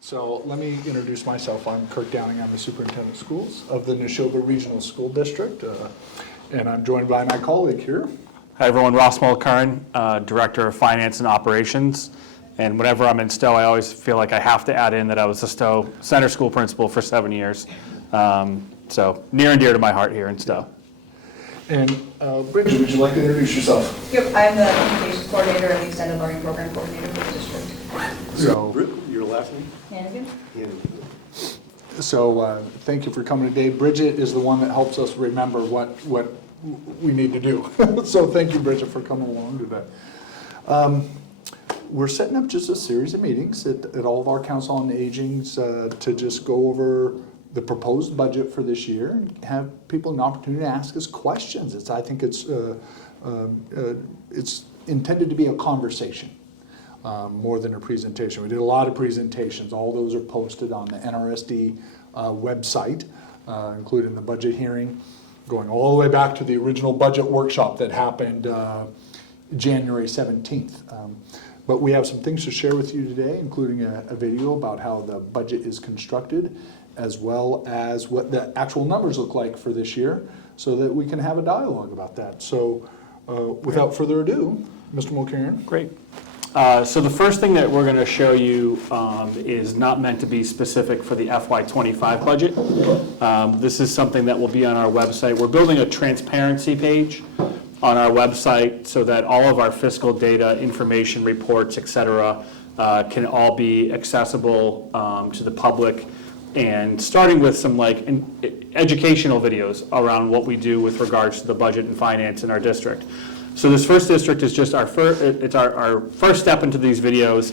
So let me introduce myself. I'm Kirk Downing. I'm the Superintendent of Schools of the Nashoba Regional School District, and I'm joined by my colleague here. Hi everyone, Ross Mulkerin, Director of Finance and Operations. And whenever I'm in Stow, I always feel like I have to add in that I was the Stow Center School Principal for 7 years. So near and dear to my heart here in Stow. And Bridget, would you like to introduce yourself? Yep, I'm the Communications Coordinator and the Extended Learning Program Coordinator for the district. So, your last name? Hannigan? So thank you for coming today. Bridget is the one that helps us remember what we need to do. So thank you, Bridget, for coming along to that. We're setting up just a series of meetings at all of our Council on Agings to just go over the proposed budget for this year and have people an opportunity to ask us questions. I think it's intended to be a conversation more than a presentation. We did a lot of presentations. All those are posted on the NRSD website, including the budget hearing, going all the way back to the original budget workshop that happened January 17th. But we have some things to share with you today, including a video about how the budget is constructed, as well as what the actual numbers look like for this year, so that we can have a dialogue about that. So without further ado, Mr. Mulkerin. Great. So the first thing that we're going to show you is not meant to be specific for the FY’25 budget. This is something that will be on our website. We're building a transparency page on our website so that all of our fiscal data, information, reports, etc., can all be accessible to the public, and starting with some educational videos around what we do with regards to the budget and finance in our district. So this first district is just our first step into these videos.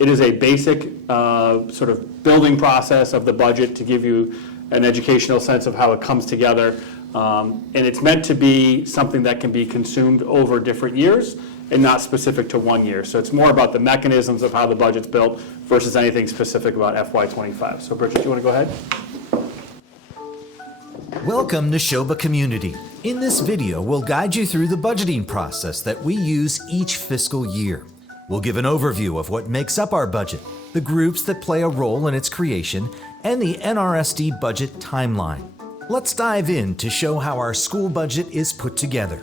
It is a basic sort of building process of the budget to give you an educational sense of how it comes together. And it's meant to be something that can be consumed over different years and not specific to 1 year. So it's more about the mechanisms of how the budget's built versus anything specific about FY’25. So Bridget, do you want to go ahead? Welcome, Nashoba community. In this video, we'll guide you through the budgeting process that we use each fiscal year. We'll give an overview of what makes up our budget, the groups that play a role in its creation, and the NRSD budget timeline. Let's dive in to show how our school budget is put together.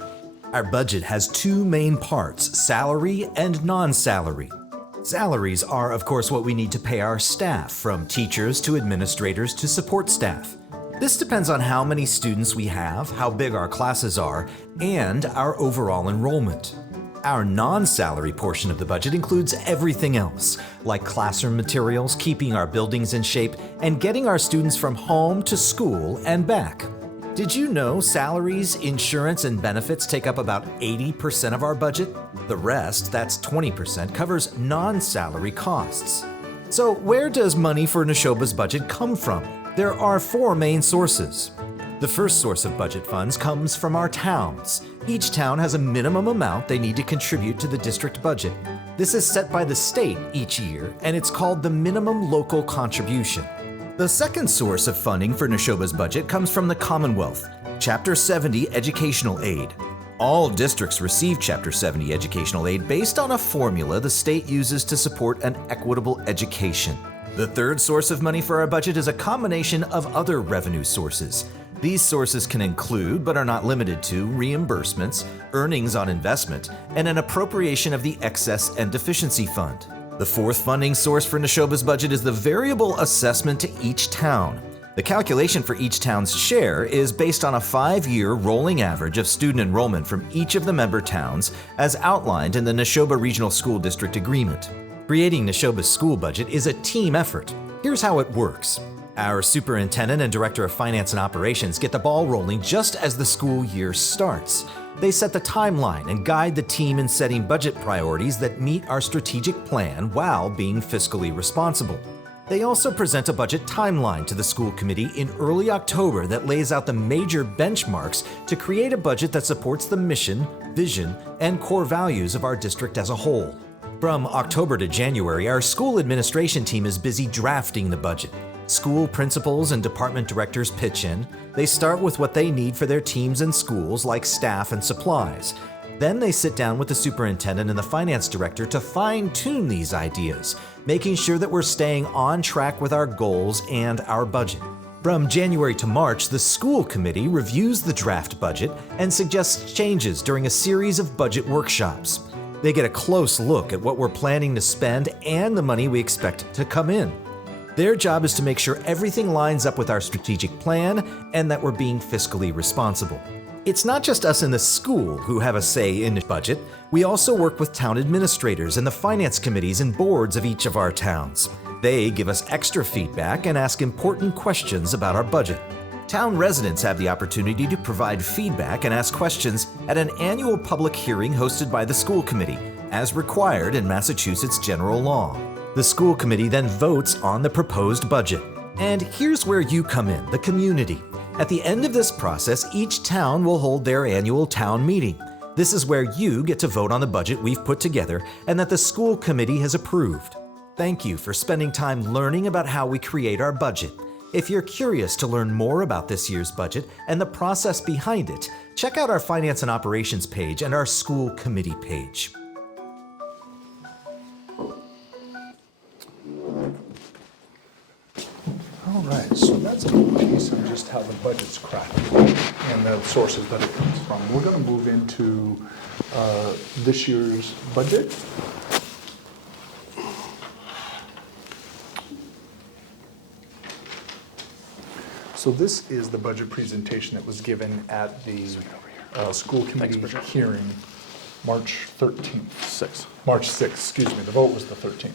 Our budget has two main parts, salary and non-salary. Salaries are, of course, what we need to pay our staff, from teachers to administrators to support staff. This depends on how many students we have, how big our classes are, and our overall enrollment. Our non-salary portion of the budget includes everything else, like classroom materials, keeping our buildings in shape, and getting our students from home to school and back. Did you know salaries, insurance, and benefits take up about 80% of our budget? The rest, that's 20%, covers non-salary costs. So where does money for Nashoba's budget come from? There are four main sources. The first source of budget funds comes from our towns. Each town has a minimum amount they need to contribute to the district budget. This is set by the state each year, and it's called the minimum local contribution. The second source of funding for Nashoba's budget comes from the Commonwealth, Chapter 70 Educational Aid. All districts receive Chapter 70 Educational Aid based on a formula the state uses to support an equitable education. The third source of money for our budget is a combination of other revenue sources. These sources can include, but are not limited to, reimbursements, earnings on investment, and an appropriation of the Excess and Deficiency Fund. The fourth funding source for Nashoba's budget is the variable assessment to each town. The calculation for each town's share is based on a 5-year rolling average of student enrollment from each of the member towns, as outlined in the Nashoba Regional School District Agreement. Creating Nashoba's school budget is a team effort. Here's how it works. Our Superintendent and Director of Finance and Operations get the ball rolling just as the school year starts. They set the timeline and guide the team in setting budget priorities that meet our strategic plan while being fiscally responsible. They also present a budget timeline to the school committee in early October that lays out the major benchmarks to create a budget that supports the mission, vision, and core values of our district as a whole. From October to January, our school administration team is busy drafting the budget. School principals and department directors pitch in. They start with what they need for their teams and schools, like staff and supplies. Then they sit down with the superintendent and the finance director to fine-tune these ideas, making sure that we're staying on track with our goals and our budget. From January to March, the school committee reviews the draft budget and suggests changes during a series of budget workshops. They get a close look at what we're planning to spend and the money we expect to come in. Their job is to make sure everything lines up with our strategic plan and that we're being fiscally responsible. It's not just us in the school who have a say in the budget. We also work with town administrators and the finance committees and boards of each of our towns. They give us extra feedback and ask important questions about our budget. Town residents have the opportunity to provide feedback and ask questions at an annual public hearing hosted by the school committee, as required in Massachusetts general law. The school committee then votes on the proposed budget. And here's where you come in, the community. At the end of this process, each town will hold their annual town meeting. This is where you get to vote on the budget we've put together and that the school committee has approved. Thank you for spending time learning about how we create our budget. If you're curious to learn more about this year's budget and the process behind it, check out our Finance and Operations page and our School Committee page. All right, so that's a little piece on just how the budget's crafted and the sources that it comes from. We're going to move into this year's budget. So this is the budget presentation that was given at the school committee hearing March 13th. March 6th, excuse me, the vote was the 13th.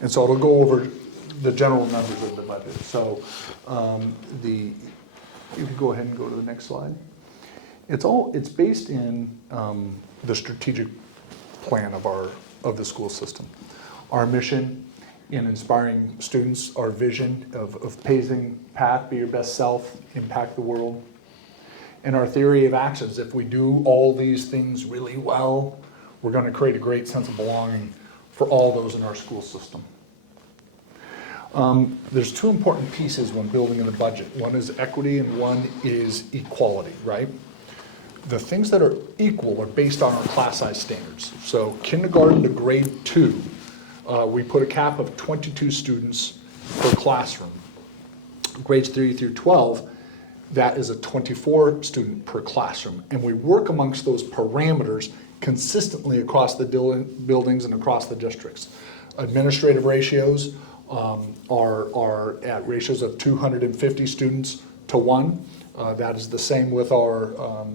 And so it'll go over the general numbers of the budget. So you can go ahead and go to the next slide. It's based in the strategic plan of the school system. Our mission in inspiring students, our vision of paving path, be your best self, impact the world. And our theory of actions, if we do all these things really well, we're going to create a great sense of belonging for all those in our school system. There's two important pieces when building in the budget. One is equity and one is equality, right? The things that are equal are based on our class size standards. So kindergarten to grade 2, we put a cap of 22 students per classroom. Grades 3 through 12, that is a 24 student per classroom. And we work amongst those parameters consistently across the buildings and across the districts. Administrative ratios are at ratios of 250 students to 1. That is the same with our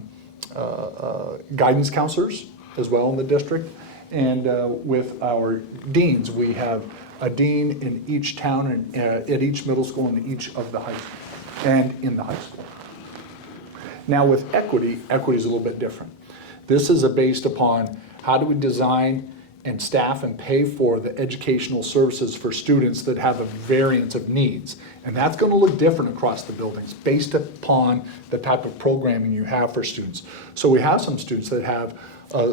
guidance counselors as well in the district. And with our deans, we have a dean in each town and at each middle school and each of the high school and in the high school. Now with equity is a little bit different. This is based upon how do we design and staff and pay for the educational services for students that have a variance of needs. And that's going to look different across the buildings based upon the type of programming you have for students. So we have some students that have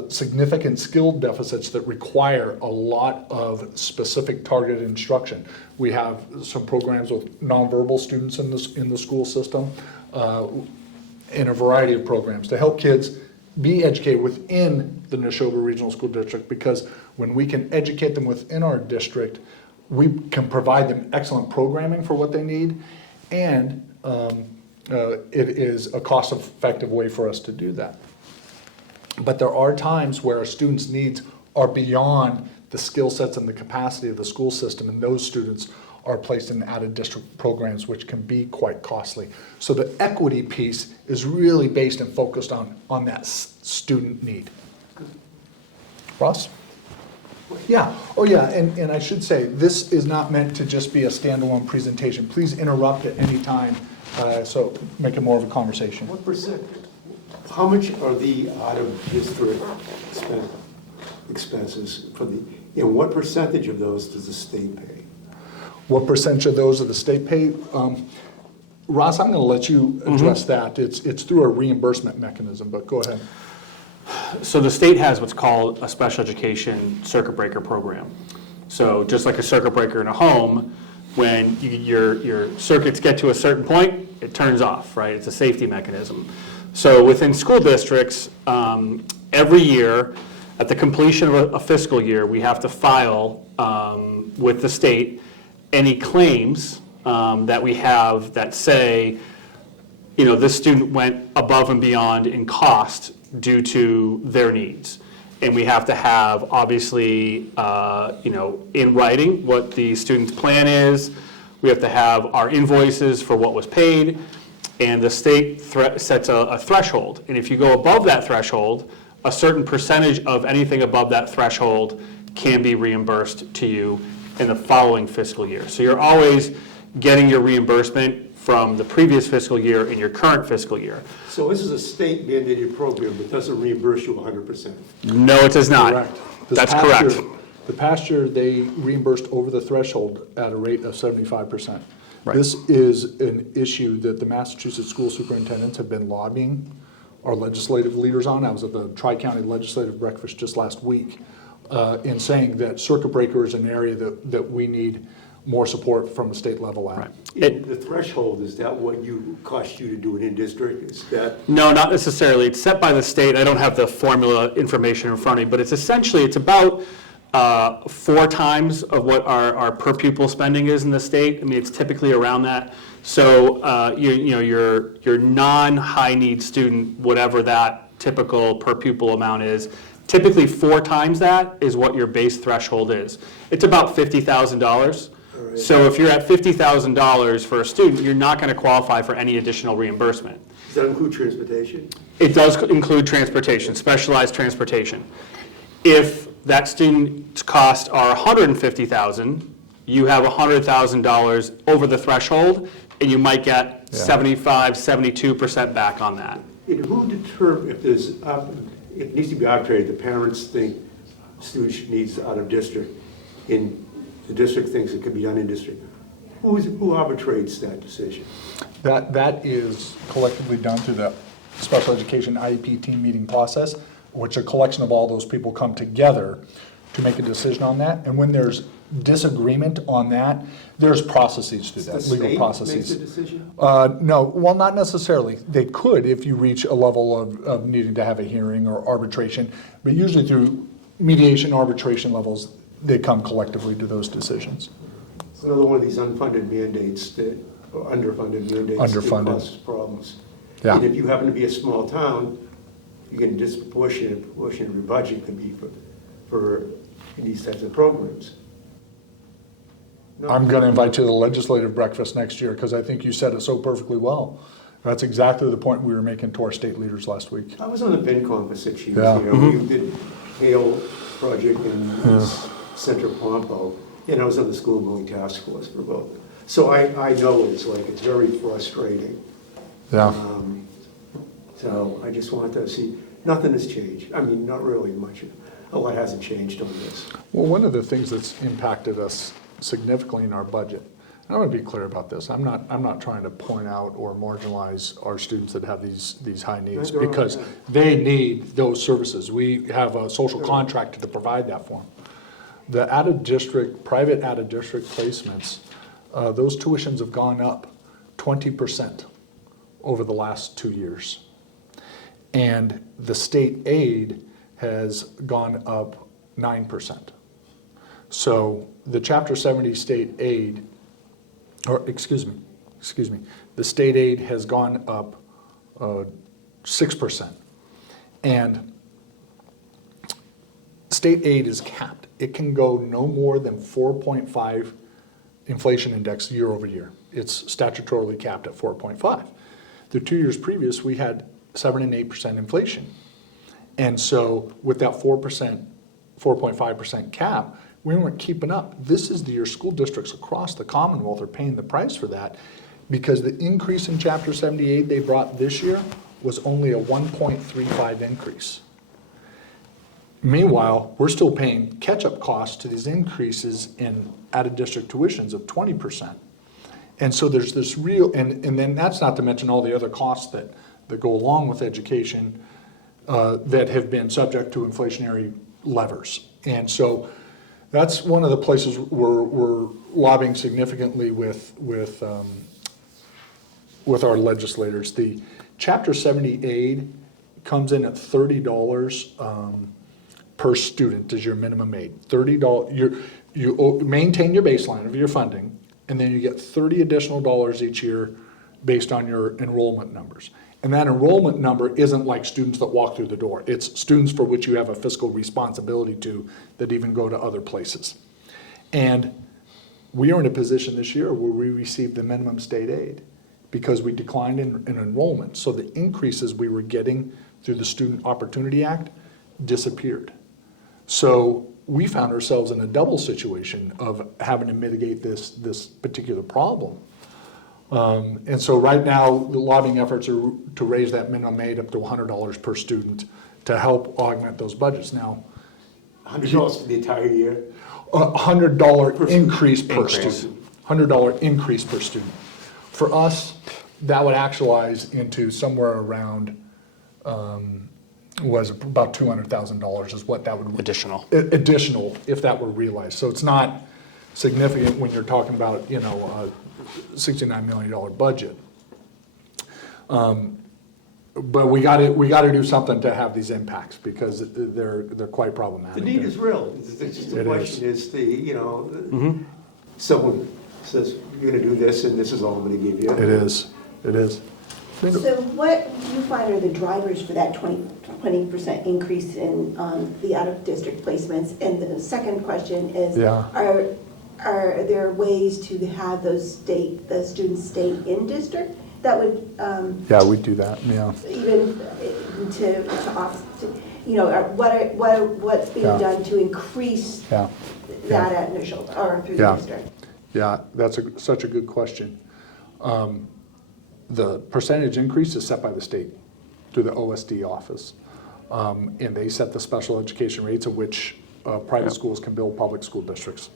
significant skill deficits that require a lot of specific targeted instruction. We have some programs with nonverbal students in the school system, in a variety of programs to help kids be educated within the Nashoba Regional School District, because when we can educate them within our district, we can provide them excellent programming for what they need, and it is a cost-effective way for us to do that. But there are times where our students' needs are beyond the skill sets and the capacity of the school system, and those students are placed in out-of-district programs, which can be quite costly. So the equity piece is really based and focused on that student need. Ross? Yeah, oh yeah, and I should say, this is not meant to just be a standalone presentation. Please interrupt at any time, so make it more of a conversation. What percent? How much are the out-of-district expenses and what percentage of those does the state pay? What percentage of those are the state pay? Ross, I'm going to let you address that. It's through a reimbursement mechanism, but go ahead. So the state has what's called a special education circuit breaker program. So just like a circuit breaker in a home, when your circuits get to a certain point, it turns off, right? It's a safety mechanism. So within school districts, every year, at the completion of a fiscal year, we have to file with the state any claims that we have that say, this student went above and beyond in cost due to their needs. And we have to have, obviously, in writing what the student's plan is. We have to have our invoices for what was paid. And the state sets a threshold. And if you go above that threshold, a certain percentage of anything above that threshold can be reimbursed to you in the following fiscal year. So you're always getting your reimbursement from the previous fiscal year in your current fiscal year. So this is a state mandated program that doesn't reimburse you 100%. No, it does not. Correct. That's correct. The past year, they reimbursed over the threshold at a rate of 75%. Right. This is an issue that the Massachusetts school superintendents have been lobbying our legislative leaders on. I was at the Tri-County Legislative Breakfast just last week in saying that circuit breaker is an area that we need more support from the state level at. The threshold, is that what cost you to do it in district? Is that? No, not necessarily. It's set by the state. I don't have the formula information in front of me, but it's about 4 times of what our per pupil spending is in the state. I mean, it's typically around that. So your non-high need student, whatever that typical per pupil amount is, typically 4 times that is what your base threshold is. It's about $50,000. Right. So if you're at $50,000 for a student, you're not going to qualify for any additional reimbursement. Does that include transportation? It does include transportation, specialized transportation. If that student's costs are $150,000, you have $100,000 over the threshold, and you might get 75, 72% back on that. And who determines if there's, it needs to be arbitrary, the parents think student needs out of district, and the district thinks it could be done in district. Who arbitrates that decision? That is collectively done through the special education IEP team meeting process, which a collection of all those people come together to make a decision on that. And when there's disagreement on that, there's processes to that, legal processes. The state makes the decision? No, well, not necessarily. They could if you reach a level of needing to have a hearing or arbitration, but usually through mediation, arbitration levels, they come collectively to those decisions. It's another one of these unfunded mandates or underfunded mandates that causes problems. Yeah. And if you happen to be a small town, you get a disproportionate portion of your budget can be for these types of programs. No. I'm going to invite you to the legislative breakfast next year because I think you said it so perfectly well. That's exactly the point we were making to our state leaders last week. I was on the FinCom for 6 years. Yeah. We did Hale project in Center Pompo, and I was on the school building task force for both. So I know what it's like. It's very frustrating. Yeah. So I just want to see, nothing has changed. I mean, not really much. A lot hasn't changed on this. Well, one of the things that's impacted us significantly in our budget, and I want to be clear about this, I'm not trying to point out or marginalize our students that have these high needs, because they need those services. We have a social contract to provide that for them. The private out-of-district placements, those tuitions have gone up 20% over the last 2 years. And the state aid has gone up 9%. So the Chapter 70 state aid, the state aid has gone up 6%. And state aid is capped. It can go no more than 4.5 inflation index year over year. It's statutorily capped at 4.5. The 2 years previous, we had 7 and 8% inflation. And so with that 4.5% cap, we weren't keeping up. This is the year school districts across the Commonwealth are paying the price for that, because the increase in Chapter 78 they brought this year was only a 1.35 increase. Meanwhile, we're still paying catch-up costs to these increases in out-of-district tuitions of 20%. And so there's this real, and then that's not to mention all the other costs that go along with education that have been subject to inflationary levers. And so that's one of the places we're lobbying significantly with with our legislators. The Chapter 70 aid comes in at $30 per student as your minimum aid. $30. You maintain your baseline of your funding, and then you get $30 additional dollars each year based on your enrollment numbers. And that enrollment number isn't like students that walk through the door. It's students for which you have a fiscal responsibility to that even go to other places. And we are in a position this year where we received the minimum state aid because we declined in enrollment. So the increases we were getting through the Student Opportunity Act disappeared. So we found ourselves in a double situation of having to mitigate this particular problem. And so right now, the lobbying efforts are to raise that minimum aid up to $100 per student to help augment those budgets. Now, $100 for the entire year? $100 increase per student. $100 increase per student. For us, that would actualize into somewhere around, was about $200,000 is what that would. Additional. Additional, if that were realized. So it's not significant when you're talking about, a $69 million budget. But we got to do something to have these impacts because they're quite problematic. The need is real. It's just the It question is someone says, you're gonna do this and this is all I'm gonna give you. It is. So what do you find are the drivers for that 20% increase in the out-of-district placements? And the second question is, Yeah. are there ways to have the students stay in district that would Yeah, we do that, yeah. even what's being Yeah. done to increase Yeah. that at Nashoba or through the Yeah. district? Yeah, that's such a good question. The percentage increase is set by the state through the OSD office. And they set the special education rates at which private schools can bill public school districts.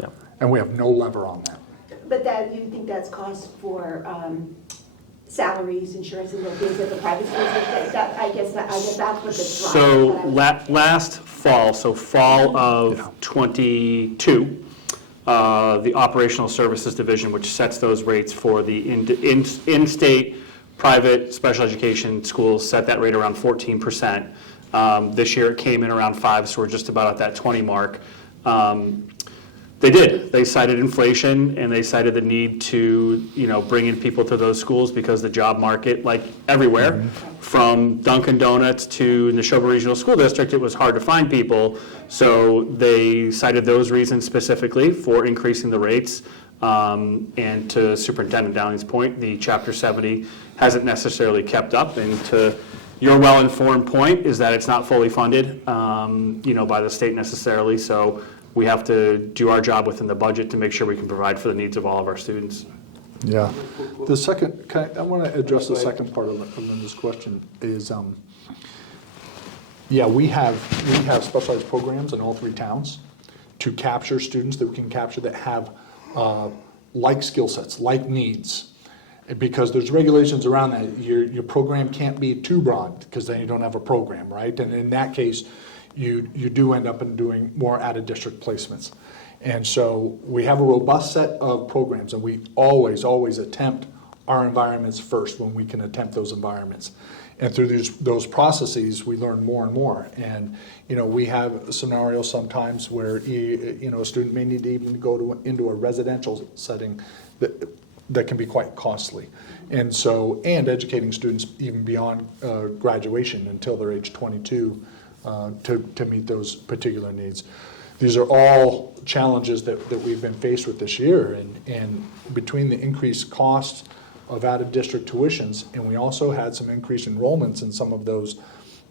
Yeah. And we have no lever on that. But that, you think that's cost for salaries, insurance, and the things that the private schools, I guess that's what the So driver. last fall, fall of Yeah. 22, the Operational Services Division, which sets those rates for the in-state private special education schools, set that rate around 14%. This year it came in around 5, so we're just about at that 20 mark. They did. They cited inflation and they cited the need to, bring in people to those schools because the job market, like everywhere, from Dunkin' Donuts to Nashoba Regional School District, it was hard to find people. So they cited those reasons specifically for increasing the rates. And to Superintendent Downing's point, the Chapter 70 hasn't necessarily kept up. And to your well-informed point is that it's not fully funded, by the state necessarily. So we have to do our job within the budget to make sure we can provide for the needs of all of our students. Yeah. The second, I want to address the second part of Linda's question is, we have specialized programs in all 3 towns to capture students that we can capture that have like skill sets, like needs. Because there's regulations around that. Your program can't be too broad because then you don't have a program, right? And in that case, you do end up in doing more out-of-district placements. And so we have a robust set of programs, and we always attempt our environments first when we can attempt those environments. And through those processes, we learn more and more. And, we have scenarios sometimes where, a student may need to even go into a residential setting that can be quite costly. And educating students even beyond graduation until they're age 22 to meet those particular needs. These are all challenges that we've been faced with this year, and between the increased costs of out-of-district tuitions, and we also had some increased enrollments in some of those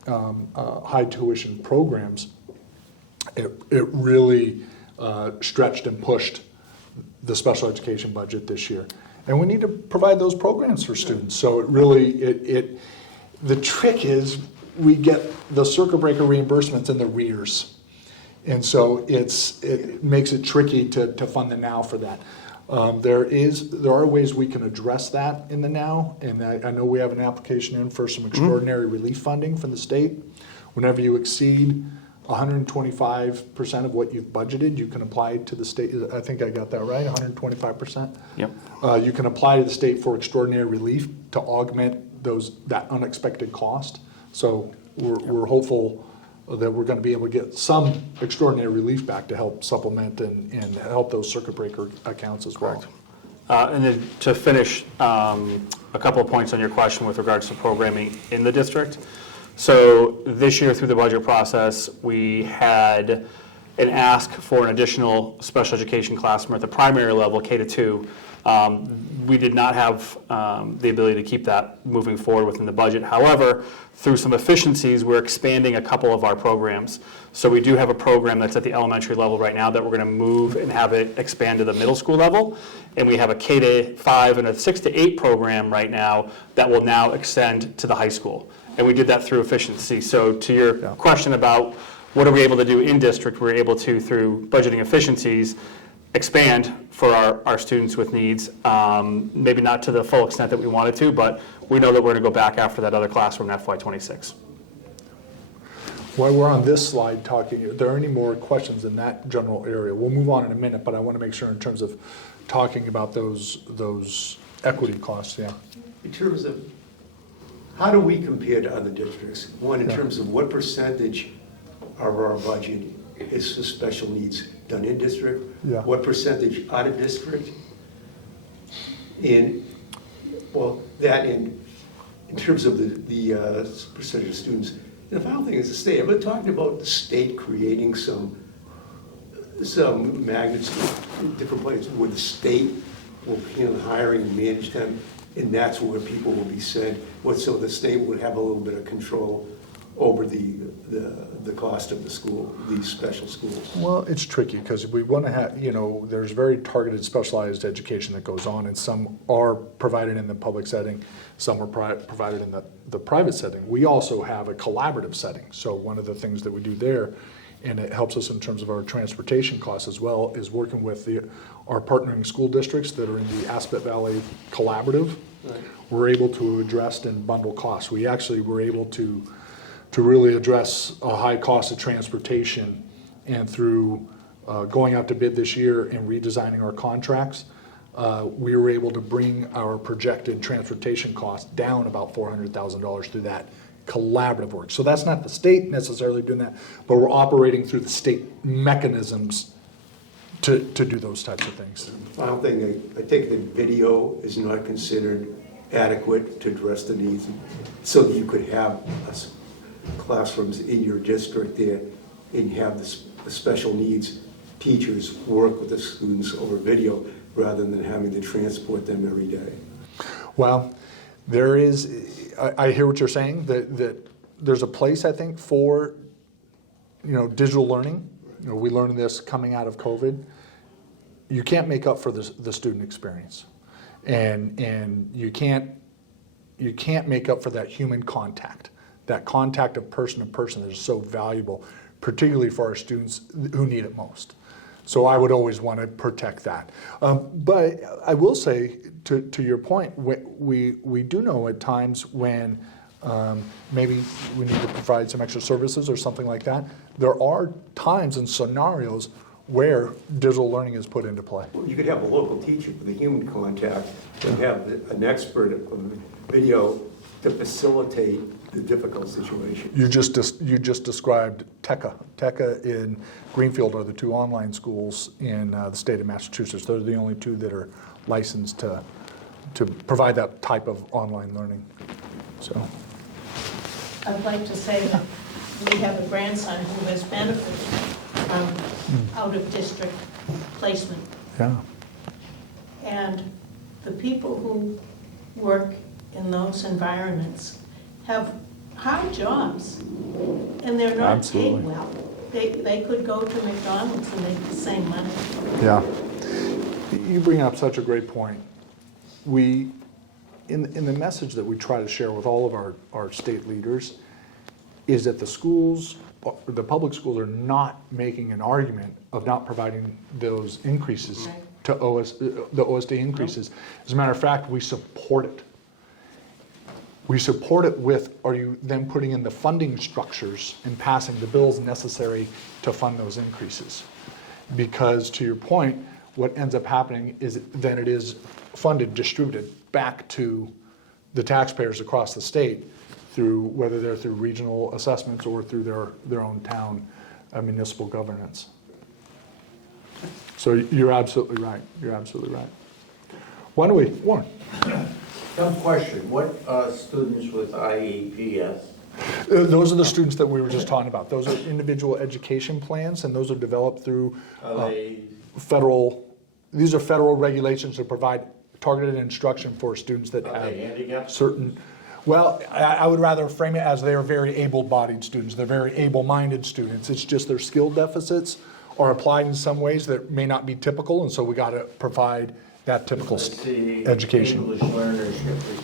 high tuition programs, it really stretched and pushed the special education budget this year. And we need to provide those programs for students. So it really, the trick is we get the circuit breaker reimbursements in the rears. And so it makes it tricky to fund the now for that. There are ways we can address that in the now, and I know we have an application in for some extraordinary relief funding from the state. Whenever you exceed 125% of what you've budgeted, you can apply to the state. I think I got that right, 125%? Yep. You can apply to the state for extraordinary relief to augment that unexpected cost. So we're hopeful that we're going to be able to get some extraordinary relief back to help supplement and help those circuit breaker accounts as well. And then to finish, a couple of points on your question with regards to programming in the district. So this year through the budget process, we had an ask for an additional special education classroom at the primary level, K-2. We did not have the ability to keep that moving forward within the budget. However, through some efficiencies, we're expanding a couple of our programs. So we do have a program that's at the elementary level right now that we're going to move and have it expand to the middle school level. And we have a K-5 and a 6-8 program right now that will now extend to the high school. And we did that through efficiency. So to your question about what are we able to do in district, we're able to, through budgeting efficiencies, expand for our students with needs, maybe not to the full extent that we wanted to, but we know that we're going to go back after that other classroom in FY'26. While we're on this slide talking, are there any more questions in that general area? We'll move on in a minute, but I want to make sure in terms of talking about those equity costs, yeah. In terms of, how do we compare to other districts? One, in terms of what percentage of our budget is for special needs done in district? Yeah. What percentage out of district? And, well, that in terms of the percentage of students. And the final thing is the state. I've been talking about the state creating some magnitude in different places where the state will handle hiring and manage them, and that's where people will be sent. So the state would have a little bit of control over the cost of the school, these special schools. Well, it's tricky because we want to have, there's very targeted specialized education that goes on, and some are provided in the public setting, some are provided in the private setting. We also have a collaborative setting. So one of the things that we do there, and it helps us in terms of our transportation costs as well, is working with our partnering school districts that are in the Aspet Valley Collaborative. Right. We're able to address and bundle costs. We actually were able to really address a high cost of transportation, and through going out to bid this year and redesigning our contracts, we were able to bring our projected transportation costs down about $400,000 through that collaborative work. So that's not the state necessarily doing that, but we're operating through the state mechanisms to do those types of things. Final thing, I think the video is not considered adequate to address the needs, so that you could have classrooms in your district there and have the special needs teachers work with the students over video rather than having to transport them every day. Well, there is, I hear what you're saying, that there's a place, I think, for digital learning. We learned this coming out of COVID. You can't make up for the student experience, and you can't make up for that human contact. That contact of person to person is so valuable, particularly for our students who need it most. So I would always want to protect that. But I will say, to your point, we do know at times when maybe we need to provide some extra services or something like that. There are times and scenarios where digital learning is put into play. You could have a local teacher with a human contact and have an expert on video to facilitate the difficult situation. You just described TECA. TECA in Greenfield are the two online schools in the state of Massachusetts. They're the only two that are licensed to provide that type of online learning. So, I'd like to say that we have a grandson who has benefited from out-of-district placement. yeah. And the people who work in those environments have hard jobs, and they're not Absolutely. paid well. They could go to McDonald's and make the same money. Yeah. You bring up such a great point. In the message that we try to share with all of our state leaders is that the public schools are not making an argument of not providing those increases to the OSD increases. As a matter of fact, we support it. We support it with, are you then putting in the funding structures and passing the bills necessary to fund those increases? Because to your point, what ends up happening is then it is funded, distributed back to the taxpayers across the state through, whether they're through regional assessments or through their own town municipal governance. So you're absolutely right. You're absolutely right. Why don't we, Warren? Dumb question, what students with IEPs? Those are the students that we were just talking about. Those are individual education plans, and those are developed through federal, these are federal regulations that provide targeted instruction for students that Are they have handicapped? certain, well, I would rather frame it as they're very able-bodied students. They're very able-minded students. It's just their skill deficits are applied in some ways that may not be typical, and so we got to provide that typical education. English learners,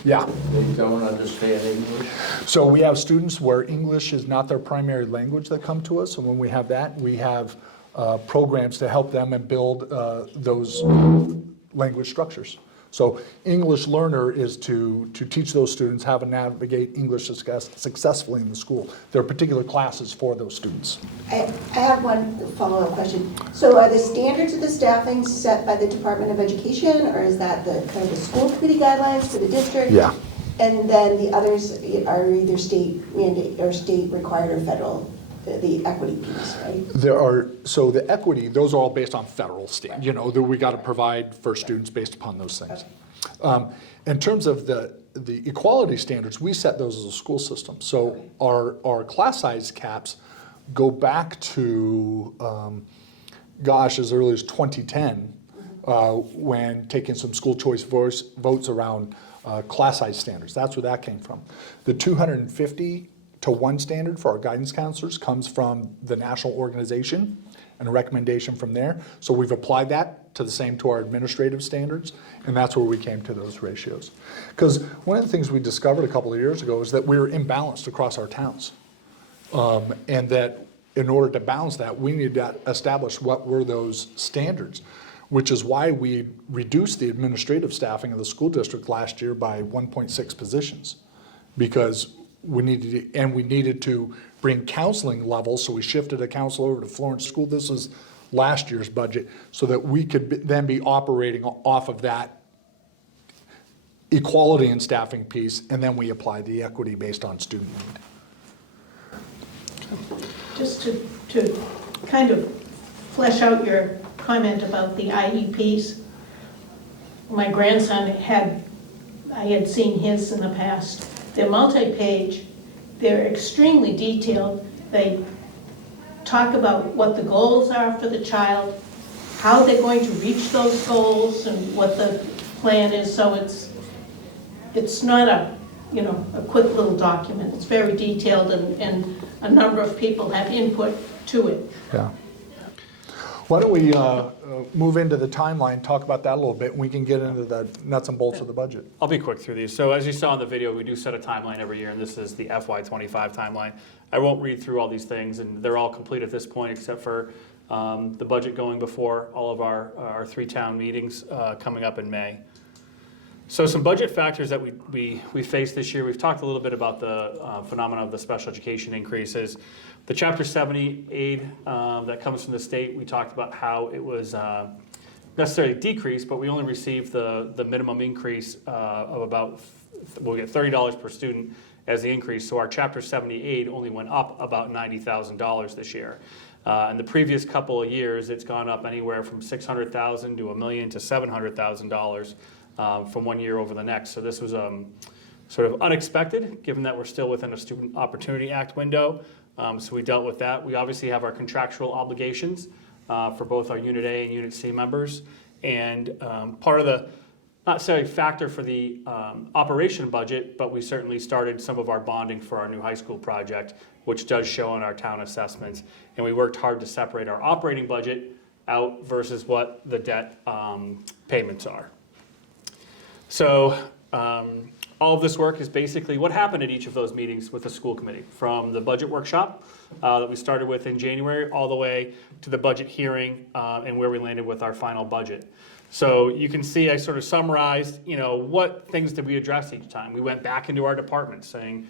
Yeah. they don't understand English? So we have students where English is not their primary language that come to us, and when we have that, we have programs to help them and build those language structures. So English learner is to teach those students how to navigate English successfully in the school. There are particular classes for those students. I have one follow-up question. So are the standards of the staffing set by the Department of Education, or is that the kind of the school committee guidelines for the district? Yeah. And then the others are either state mandate or state required or federal, the equity piece, right? There are, so the equity, those are all based on federal state, you know, that we got to provide for students based upon those things. In terms of the equality standards, we set those as a school system. So our class size caps go back to, as early as 2010, when taking some school choice votes around class size standards. That's where that came from. The 250 to 1 standard for our guidance counselors comes from the national organization and a recommendation from there. So we've applied that to the same to our administrative standards, and that's where we came to those ratios. Because one of the things we discovered a couple of years ago is that we were imbalanced across our towns. And that in order to balance that, we needed to establish what were those standards, which is why we reduced the administrative staffing of the school district last year by 1.6 positions. Because we needed to bring counseling levels, so we shifted a counselor over to Florence School. This was last year's budget, so that we could then be operating off of that equality and staffing piece, and then we applied the equity based on student need. Just to kind of flesh out your comment about the IEPs, my grandson I had seen his in the past. They're multi-page, they're extremely detailed. They talk about what the goals are for the child, how they're going to reach those goals, and what the plan is. So it's not a quick little document. It's very detailed, and a number of people have input to it. Yeah. Why don't we move into the timeline, talk about that a little bit, and we can get into the nuts and bolts of the budget. I'll be quick through these. So as you saw in the video, we do set a timeline every year, and this is the FY'25 timeline. I won't read through all these things, and they're all complete at this point, except for the budget going before all of our 3 town meetings coming up in May. So some budget factors that we faced this year. We've talked a little bit about the phenomenon of the special education increases. The Chapter 70 aid that comes from the state, we talked about how it was necessarily decreased, but we only received the minimum increase of about, we'll get $30 per student as the increase. So our Chapter 70 aid only went up about $90,000 this year. In the previous couple of years, it's gone up anywhere from $600,000 to $1 million to $700,000 from one year over the next. So this was sort of unexpected, given that we're still within a Student Opportunity Act window. So we dealt with that. We obviously have our contractual obligations for both our Unit A and Unit C members. And part of the, not necessarily factor for the operation budget, but we certainly started some of our bonding for our new high school project, which does show in our town assessments. And we worked hard to separate our operating budget out versus what the debt payments are. So all of this work is basically what happened at each of those meetings with the school committee, from the budget workshop that we started with in January all the way to the budget hearing and where we landed with our final budget. So you can see I sort of summarized, what things did we address each time? We went back into our departments saying,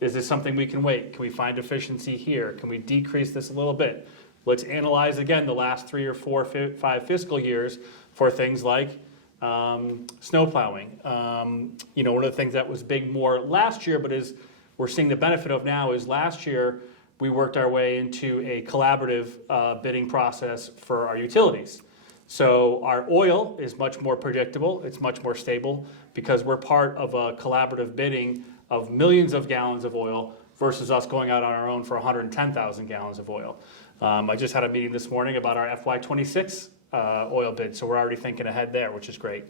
is this something we can wait? Can we find efficiency here? Can we decrease this a little bit? Let's analyze again the last 3 or 4, 5 fiscal years for things like snow plowing. One of the things that was big more last year, but is we're seeing the benefit of now, is last year we worked our way into a collaborative bidding process for our utilities. So our oil is much more predictable, it's much more stable, because we're part of a collaborative bidding of millions of gallons of oil versus us going out on our own for 110,000 gallons of oil. I just had a meeting this morning about our FY'26 oil bid, so we're already thinking ahead there, which is great.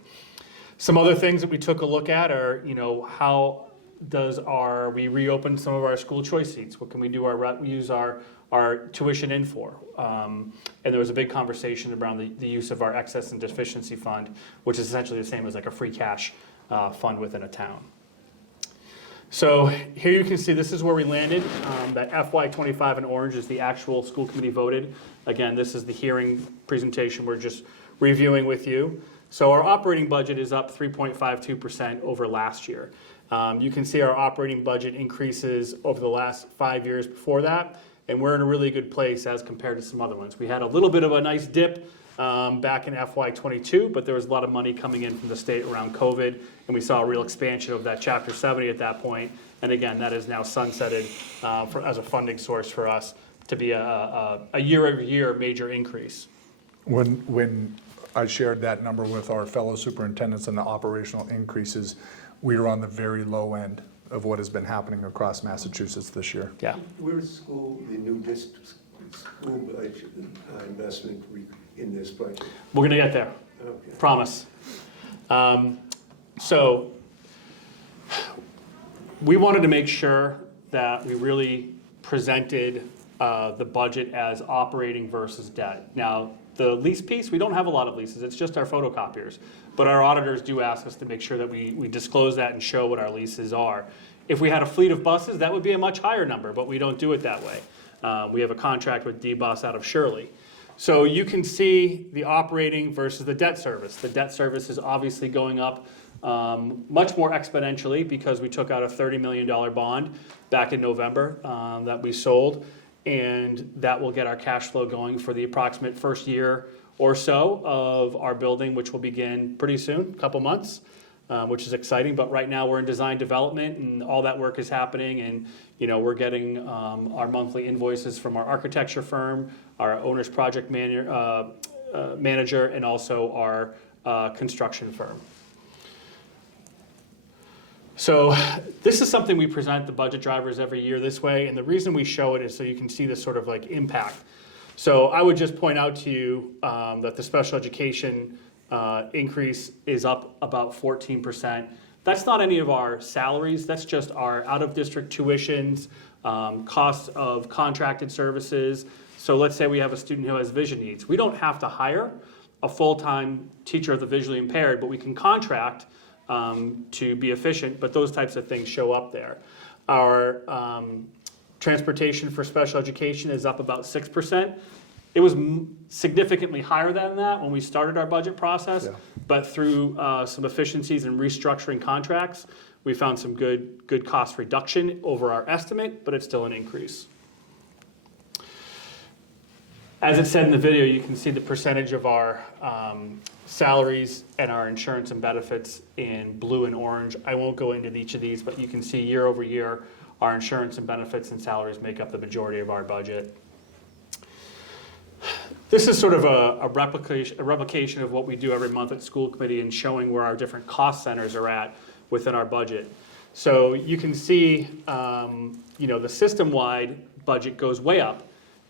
Some other things that we took a look at are, how we reopen some of our school choice seats? What can we do? Use our tuition in for? And there was a big conversation around the use of our excess and deficiency fund, which is essentially the same as like a free cash fund within a town. So here you can see this is where we landed. That FY'25 in orange is the actual school committee voted. Again, this is the hearing presentation we're just reviewing with you. So our operating budget is up 3.52% over last year. You can see our operating budget increases over the last 5 years before that, and we're in a really good place as compared to some other ones. We had a little bit of a nice dip back in FY'22, but there was a lot of money coming in from the state around COVID, and we saw a real expansion of that Chapter 70 at that point. And again, that is now sunsetted as a funding source for us to be a year-over-year major increase. When I shared that number with our fellow superintendents and the operational increases, we are on the very low end of what has been happening across Massachusetts this year. Yeah. Where's the new district school budget investment in this budget? We're going to get there. Okay. Promise. So we wanted to make sure that we really presented the budget as operating versus debt. Now, the lease piece, we don't have a lot of leases. It's just our photocopiers. But our auditors do ask us to make sure that we disclose that and show what our leases are. If we had a fleet of buses, that would be a much higher number, but we don't do it that way. We have a contract with D-Bus out of Shirley. So you can see the operating versus the debt service. The debt service is obviously going up much more exponentially because we took out a $30 million bond back in November that we sold, and that will get our cash flow going for the approximate first year or so of our building, which will begin pretty soon, a couple months, which is exciting. But right now we're in design development and all that work is happening, and we're getting our monthly invoices from our architecture firm, our owner's project manager, and also our construction firm. So this is something we present the budget drivers every year this way, and the reason we show it is so you can see this sort of like impact. So I would just point out to you that the special education increase is up about 14%. That's not any of our salaries, that's just our out-of-district tuitions, costs of contracted services. So let's say we have a student who has vision needs. We don't have to hire a full-time teacher of the visually impaired, but we can contract to be efficient, but those types of things show up there. Our transportation for special education is up about 6%. It was significantly higher than that when we started our budget process, but through some efficiencies and restructuring contracts, we found some good cost reduction over our estimate, but it's still an increase. As it said in the video, you can see the percentage of our salaries and our insurance and benefits in blue and orange. I won't go into each of these, but you can see year over year, our insurance and benefits and salaries make up the majority of our budget. This is sort of a replication of what we do every month at school committee and showing where our different cost centers are at within our budget. So you can see, the system-wide budget goes way up.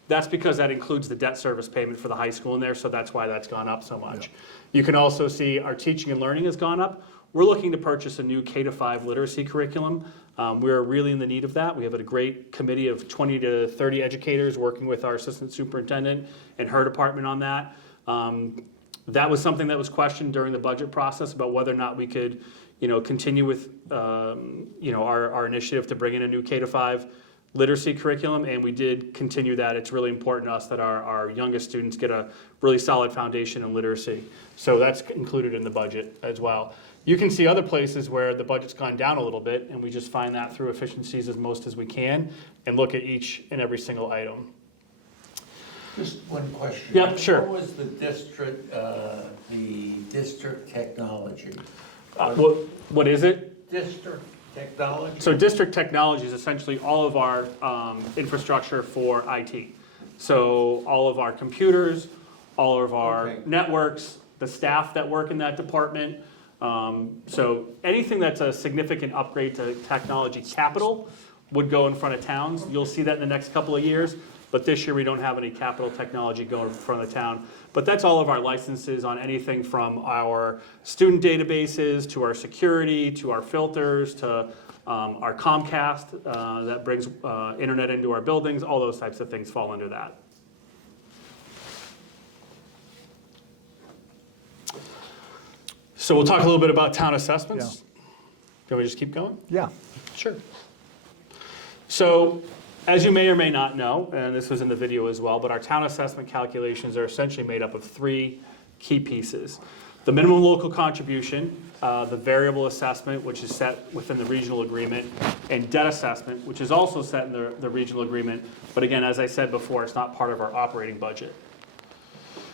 That's because that includes the debt service payment for the high school in there, so that's why that's gone up so much. Yeah. You can also see our teaching and learning has gone up. We're looking to purchase a new K-5 literacy curriculum. We're really in the need of that. We have a great committee of 20 to 30 educators working with our assistant superintendent and her department on that. That was something that was questioned during the budget process about whether or not we could, continue with, our initiative to bring in a new K-5 literacy curriculum, and we did continue that. It's really important to us that our youngest students get a really solid foundation in literacy. So that's included in the budget as well. You can see other places where the budget's gone down a little bit, and we just find that through efficiencies as most as we can and look at each and every single item. Just one question. Yep, sure. What was the district technology? What is it? District technology? So district technology is essentially all of our infrastructure for IT. So all of our computers, all of our Okay. networks, the staff that work in that department. So anything that's a significant upgrade to technology capital would go in front of towns. You'll see that in the next couple of years. But this year, we don't have any capital technology going in front of the town. But that's all of our licenses on anything from our student databases, to our security, to our filters, to our Comcast that brings internet into our buildings. All those types of things fall under that. So we'll talk a little bit about town assessments. Can we just keep going? Yeah. Sure. So, as you may or may not know, and this was in the video as well, but our town assessment calculations are essentially made up of three key pieces. The minimum local contribution, the variable assessment, which is set within the regional agreement, and debt assessment, which is also set in the regional agreement, but again, as I said before, it's not part of our operating budget.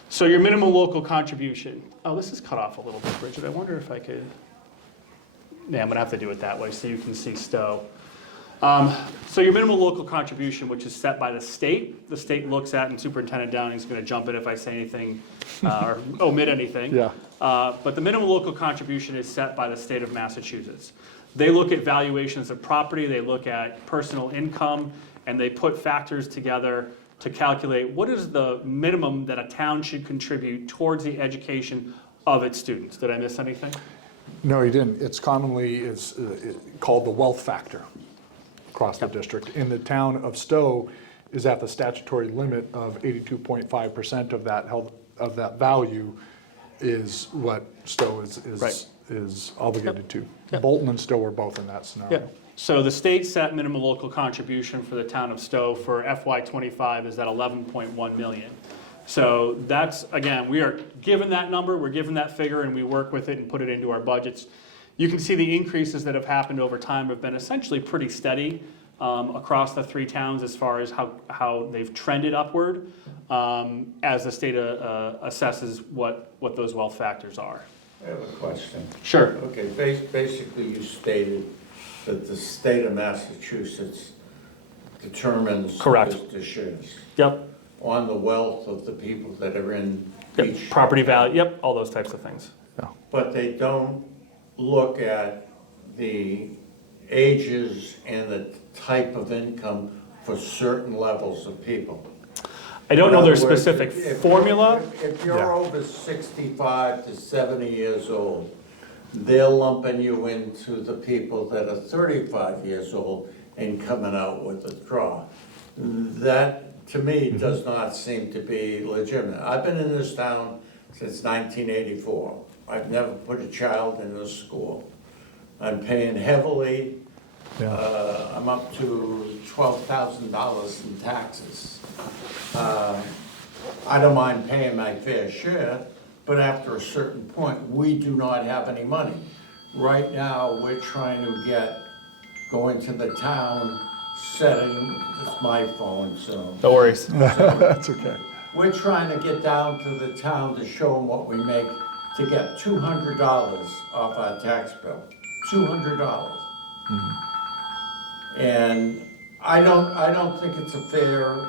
So your minimum local contribution. Oh, this is cut off a little bit, Bridget. I wonder if I could. Yeah, I'm gonna have to do it that way so you can see Stow. So your minimum local contribution, which is set by the state looks at, and Superintendent Downing's gonna jump in if I say anything or omit anything. Yeah. But the minimum local contribution is set by the state of Massachusetts. They look at valuations of property, they look at personal income, and they put factors together to calculate what is the minimum that a town should contribute towards the education of its students. Did I miss anything? No, you didn't. It's commonly called the wealth factor across the district. In the town of Stow is at the statutory limit of 82.5% of that value is what Stow is obligated to. Yep. Bolton and Stow are both in that scenario. Yeah. So the state set minimum local contribution for the town of Stow for FY’25 is at 11.1 million. So that's, again, we are given that number, we're given that figure, and we work with it and put it into our budgets. You can see the increases that have happened over time have been essentially pretty steady across the three towns as far as how they've trended upward as the state assesses what those wealth factors are. I have a question. Sure. Okay, basically you stated that the state of Massachusetts determines Correct. the shares Yep. on the wealth of the people that are in Yep. each. Property value, yep, all those types of things. But they don't look at the ages and the type of income for certain levels of people. I don't know In their other words, specific if- formula. If you're Yeah. over 65 to 70 years old, they're lumping you into the people that are 35 years old and coming out with a draw. That, to me, does not seem to be legitimate. I've been in this town since 1984. I've never put a child in a school. I'm paying heavily. I'm up to $12,000 in taxes. I don't mind paying my fair share, but after a certain point, we do not have any money. Right now, we're trying to going to the town setting, it's my phone, so. No worries. That's okay. We're trying to get down to the town to show them what we make, to get $200 off our tax bill. $200. And I don't think it's a fair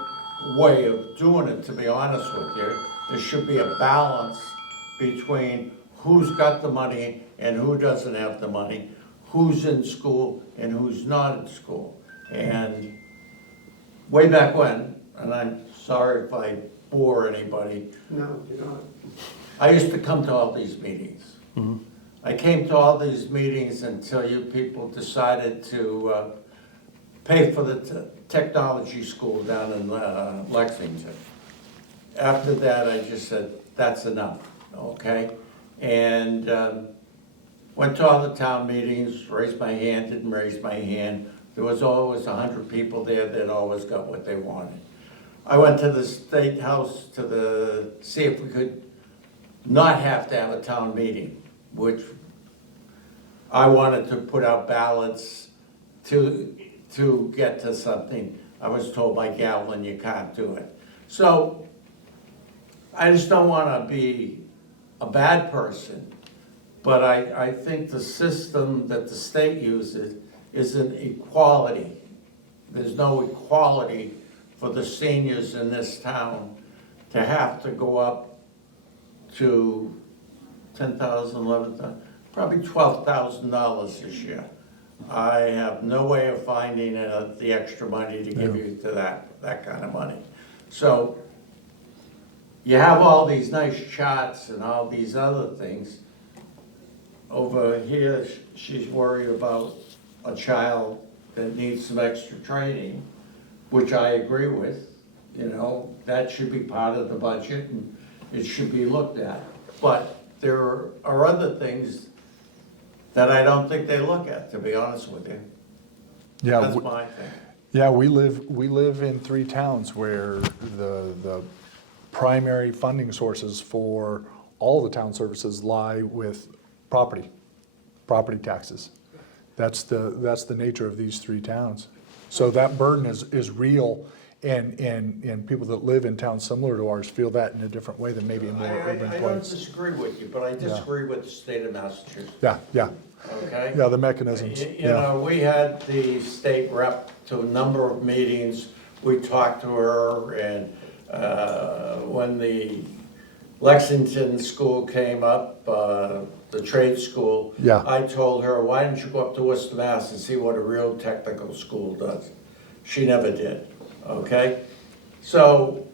way of doing it, to be honest with you. There should be a balance between who's got the money and who doesn't have the money, who's in school and who's not in school. And way back when, and I'm sorry if I bore anybody. No, you're not. I used to come to all these meetings. I came to all these meetings until you people decided to pay for the technology school down in Lexington. After that, I just said, that's enough, okay? And went to all the town meetings, raised my hand, didn't raise my hand. There was always 100 people there that always got what they wanted. I went to the State House to see if we could not have to have a town meeting, which I wanted to put out ballots to get to something. I was told by Galvin you can't do it. So I just don't want to be a bad person, but I think the system that the state uses is an equality. There's no equality for the seniors in this town to have to go up to $10,000, $11,000, probably $12,000 this year. I have no way of finding the extra money to give you to that kind of money. So you have all these nice charts and all these other things. Over here, she's worried about a child that needs some extra training, which I agree with. You know, that should be part of the budget and it should be looked at. But there are other things that I don't think they look at, to be honest with you. Yeah, That's my thing. yeah, we live in 3 towns where the primary funding sources for all the town services lie with property taxes. That's the nature of these 3 towns. So that burden is real, and people that live in towns similar to ours feel that in a different way than maybe in more urban I don't places. disagree with you, but I disagree with the state of Massachusetts, Yeah, okay? yeah, the mechanisms, You yeah. know, we had the state rep to a number of meetings. We talked to her, and when the Lexington school came up, the trade school, Yeah. I told her, why don't you go up to Worcester, Mass. and see what a real technical school does? She never did, okay? So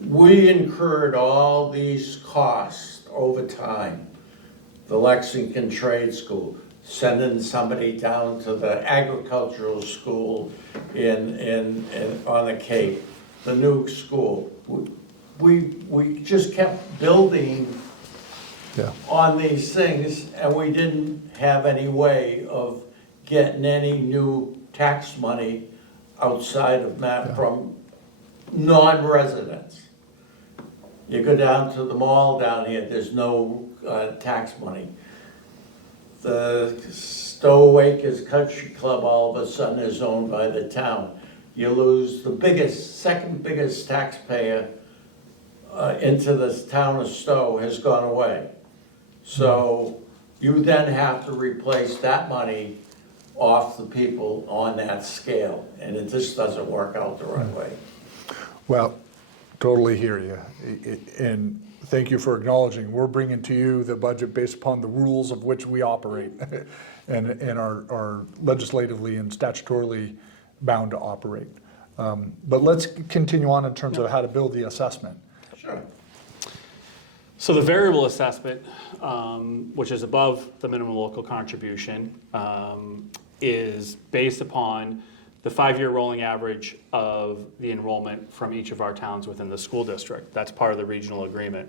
we incurred all these costs over time. The Lexington Trade School, sending somebody down to the agricultural school on the Cape, the new school. We just kept building Yeah. on these things, and we didn't have any way of getting any new tax money outside of that from non-residents. You go down to the mall down here, there's no tax money. The Stow Acres Country Club all of a sudden is owned by the town. You lose the second biggest taxpayer into the town of Stow has gone away. So you then have to replace that money off the people on that scale, and it just doesn't work out the right way. Well, totally hear you. And thank you for acknowledging, we're bringing to you the budget based upon the rules of which we operate and are legislatively and statutorily bound to operate. But let's continue on in terms of how to build the assessment. Sure. So the variable assessment, which is above the minimum local contribution, is based upon the 5-year rolling average of the enrollment from each of our towns within the school district. That's part of the regional agreement.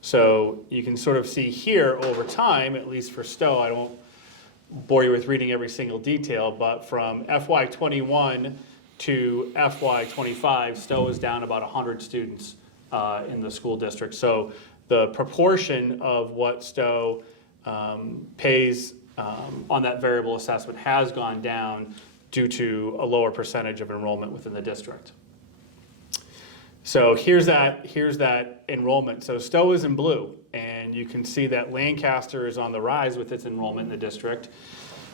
So you can sort of see here over time, at least for Stow, I won't bore you with reading every single detail, but from FY'21 to FY'25, Stow is down about 100 students in the school district. So the proportion of what Stow pays on that variable assessment has gone down due to a lower percentage of enrollment within the district. So here's that enrollment. So Stow is in blue, and you can see that Lancaster is on the rise with its enrollment in the district.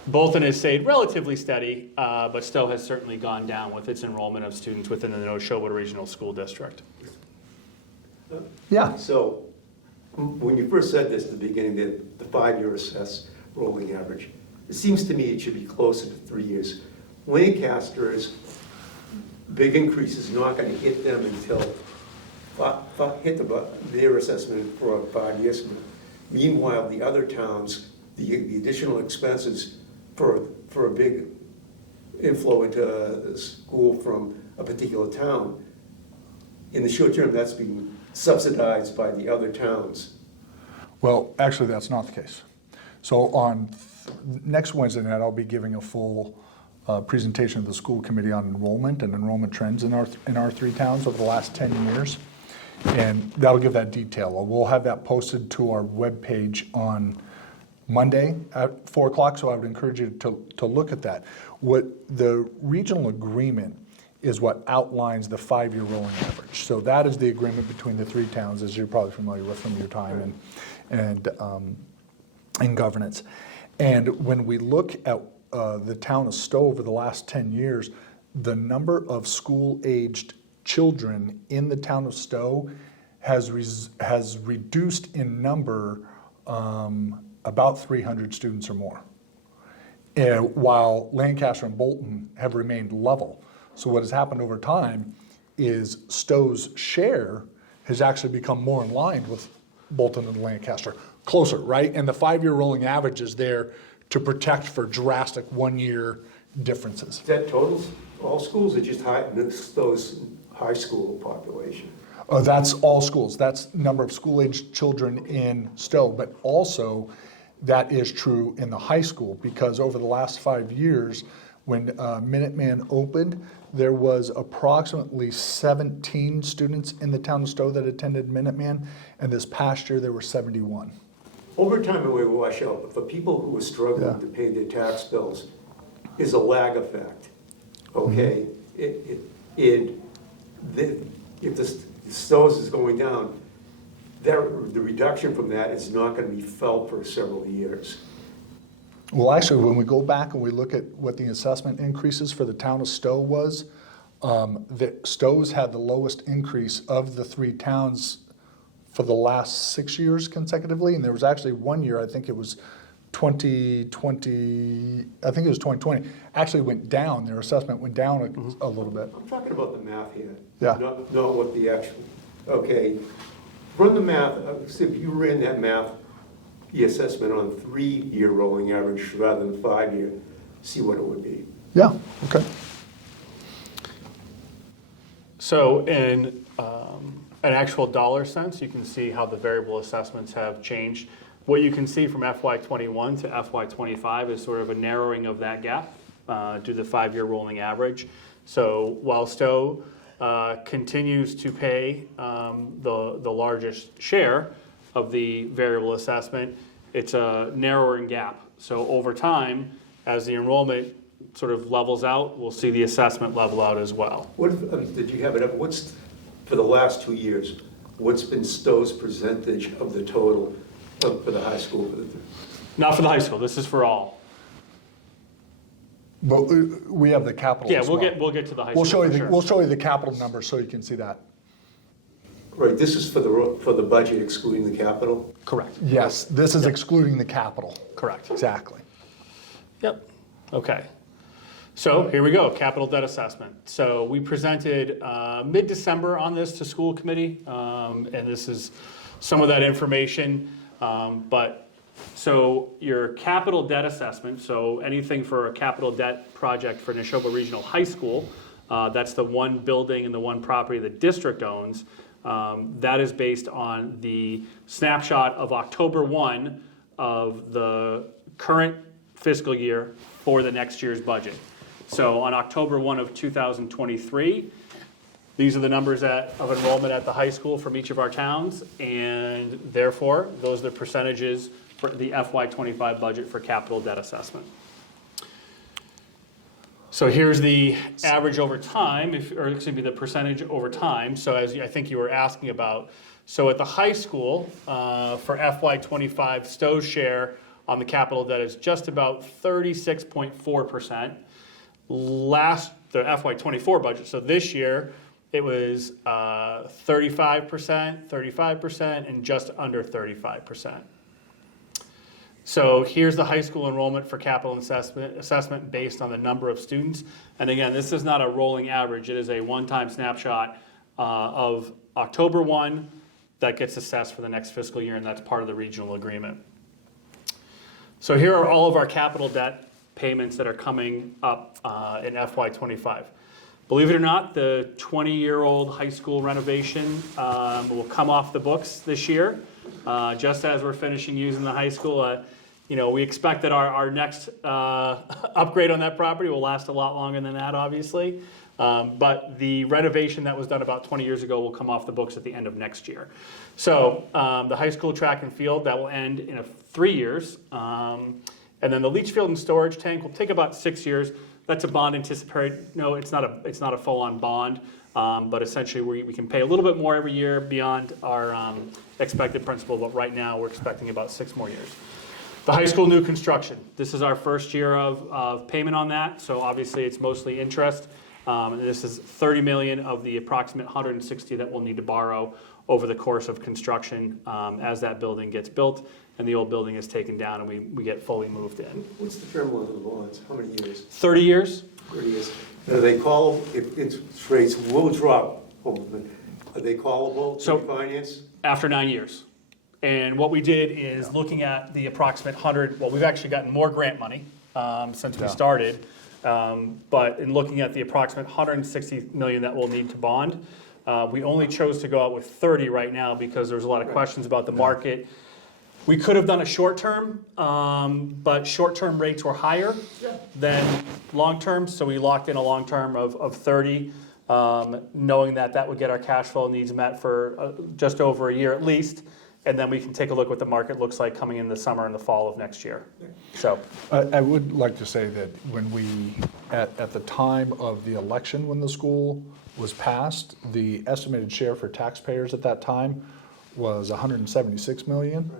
Bolton has stayed relatively steady, but Stow has certainly gone down with its enrollment of students within the Nashoba Regional School District. Yeah. So, when you first said this at the beginning, the 5-year rolling average, it seems to me it should be closer to 3 years. Lancaster's big increase is not going to hit them until their assessment for 5 years from now. Meanwhile, the other towns, the additional expenses for a big inflow into the school from a particular town, in the short term, that's being subsidized by the other towns. Well, actually, that's not the case. So on next Wednesday night, I'll be giving a full presentation of the school committee on enrollment and enrollment trends in our 3 towns over the last 10 years. And that'll give that detail. We'll have that posted to our webpage on Monday at 4 o'clock, so I would encourage you to look at that. What the regional agreement is what outlines the 5-year rolling average. So that is the agreement between the 3 towns, as you're probably familiar with from your time in governance. And when we look at the town of Stow over the last 10 years, the number of school-aged children in the town of Stow has reduced in number about 300 students or more, and while Lancaster and Bolton have remained level. So what has happened over time is Stow's share has actually become more in line with Bolton and Lancaster, closer, right? And the 5-year rolling average is there to protect for drastic 1-year differences. Is that totals, all schools, or just Stow's high school population? That's all schools. That's number of school-aged children in Stow, but also that is true in the high school, because over the last 5 years, when Minuteman opened, there was approximately 17 students in the town of Stow that attended Minuteman, and this past year there were 71. Over time, it will wash out, but for people who are struggling to pay their tax bills, is a lag effect, okay? If the Stow's is going down, the reduction from that is not going to be felt for several years. Well, actually, when we go back and we look at what the assessment increases for the town of Stow was, the Stow's had the lowest increase of the 3 towns for the last 6 years consecutively, and there was actually 1 year, I think it was 2020, I think it was 2020, actually went down, their assessment went down a little bit. I'm talking about the math here. Yeah. Not what the actual, okay. Run the math, see if you ran that math, the assessment on 3-year rolling average rather than 5-year, see what it would be. Yeah, okay. So in an actual dollar sense, you can see how the variable assessments have changed. What you can see from FY21 to FY25 is sort of a narrowing of that gap due to the 5-year rolling average. So while Stow continues to pay the largest share of the variable assessment, it's a narrowing gap. So over time, as the enrollment sort of levels out, we'll see the assessment level out as well. What, did you have it up, what's, for the last 2 years, what's been Stow's percentage of the total for the high school? Not for the high school, this is for all. But we have the capital Yeah, as we'll well. get to the high We'll school show you for sure. we'll show you the capital numbers so you can see that. Right, this is for the budget excluding the capital? Correct. Yes, this is excluding the capital. Correct. Exactly. Yep. Okay. So here we go, capital debt assessment. So we presented mid-December on this to school committee, and this is some of that information. So your capital debt assessment, so anything for a capital debt project for Nashoba Regional High School, that's the one building and the one property the district owns. That is based on the snapshot of October 1 of the current fiscal year for the next year's budget. So on October 1 of 2023, these are the numbers of enrollment at the high school from each of our towns, and therefore, those are the percentages for the FY25 budget for capital debt assessment. So here's the average over time, the percentage over time. So as I think you were asking about, so at the high school, for FY25, Stow's share on the capital debt is just about 36.4%. The FY24 budget, so this year, it was 35%, and just under 35%. So here's the high school enrollment for capital assessment based on the number of students. And again, this is not a rolling average. It is a one-time snapshot of October 1 that gets assessed for the next fiscal year, and that's part of the regional agreement. So here are all of our capital debt payments that are coming up in FY25. Believe it or not, the 20-year-old high school renovation will come off the books this year. Just as we're finishing using the high school, we expect that our next upgrade on that property will last a lot longer than that, obviously. But the renovation that was done about 20 years ago will come off the books at the end of next year. So the high school track and field, that will end in 3 years. And then the leach field and storage tank will take about 6 years. That's a bond anticipated. No, it's not a full-on bond, but essentially we can pay a little bit more every year beyond our expected principal, but right now we're expecting about 6 more years. The high school new construction. This is our first year of payment on that, so obviously it's mostly interest. And this is $30 million of the approximate $160 that we'll need to borrow over the course of construction as that building gets built and the old building is taken down and we get fully moved in. What's the term length of the bonds? How many years? 30 years? 30 years. Are they callable, if interest rates will drop, are they callable to So- refinance? After 9 years. And what we did is looking at the approximate 100, well, we've actually gotten more grant money since we started. But in looking at the approximate $160 million that we'll need to bond, we only chose to go out with 30 right now because there's a lot of questions about the market. We could have done a short term, but short term rates were higher than long term, so we locked in a long term of 30, knowing that that would get our cash flow needs met for just over a year at least. And then we can take a look what the market looks like coming in the summer and the fall of next year. So, I would like to say that when we, at the time of the election, when the school was passed, the estimated share for taxpayers at that time was 176 million.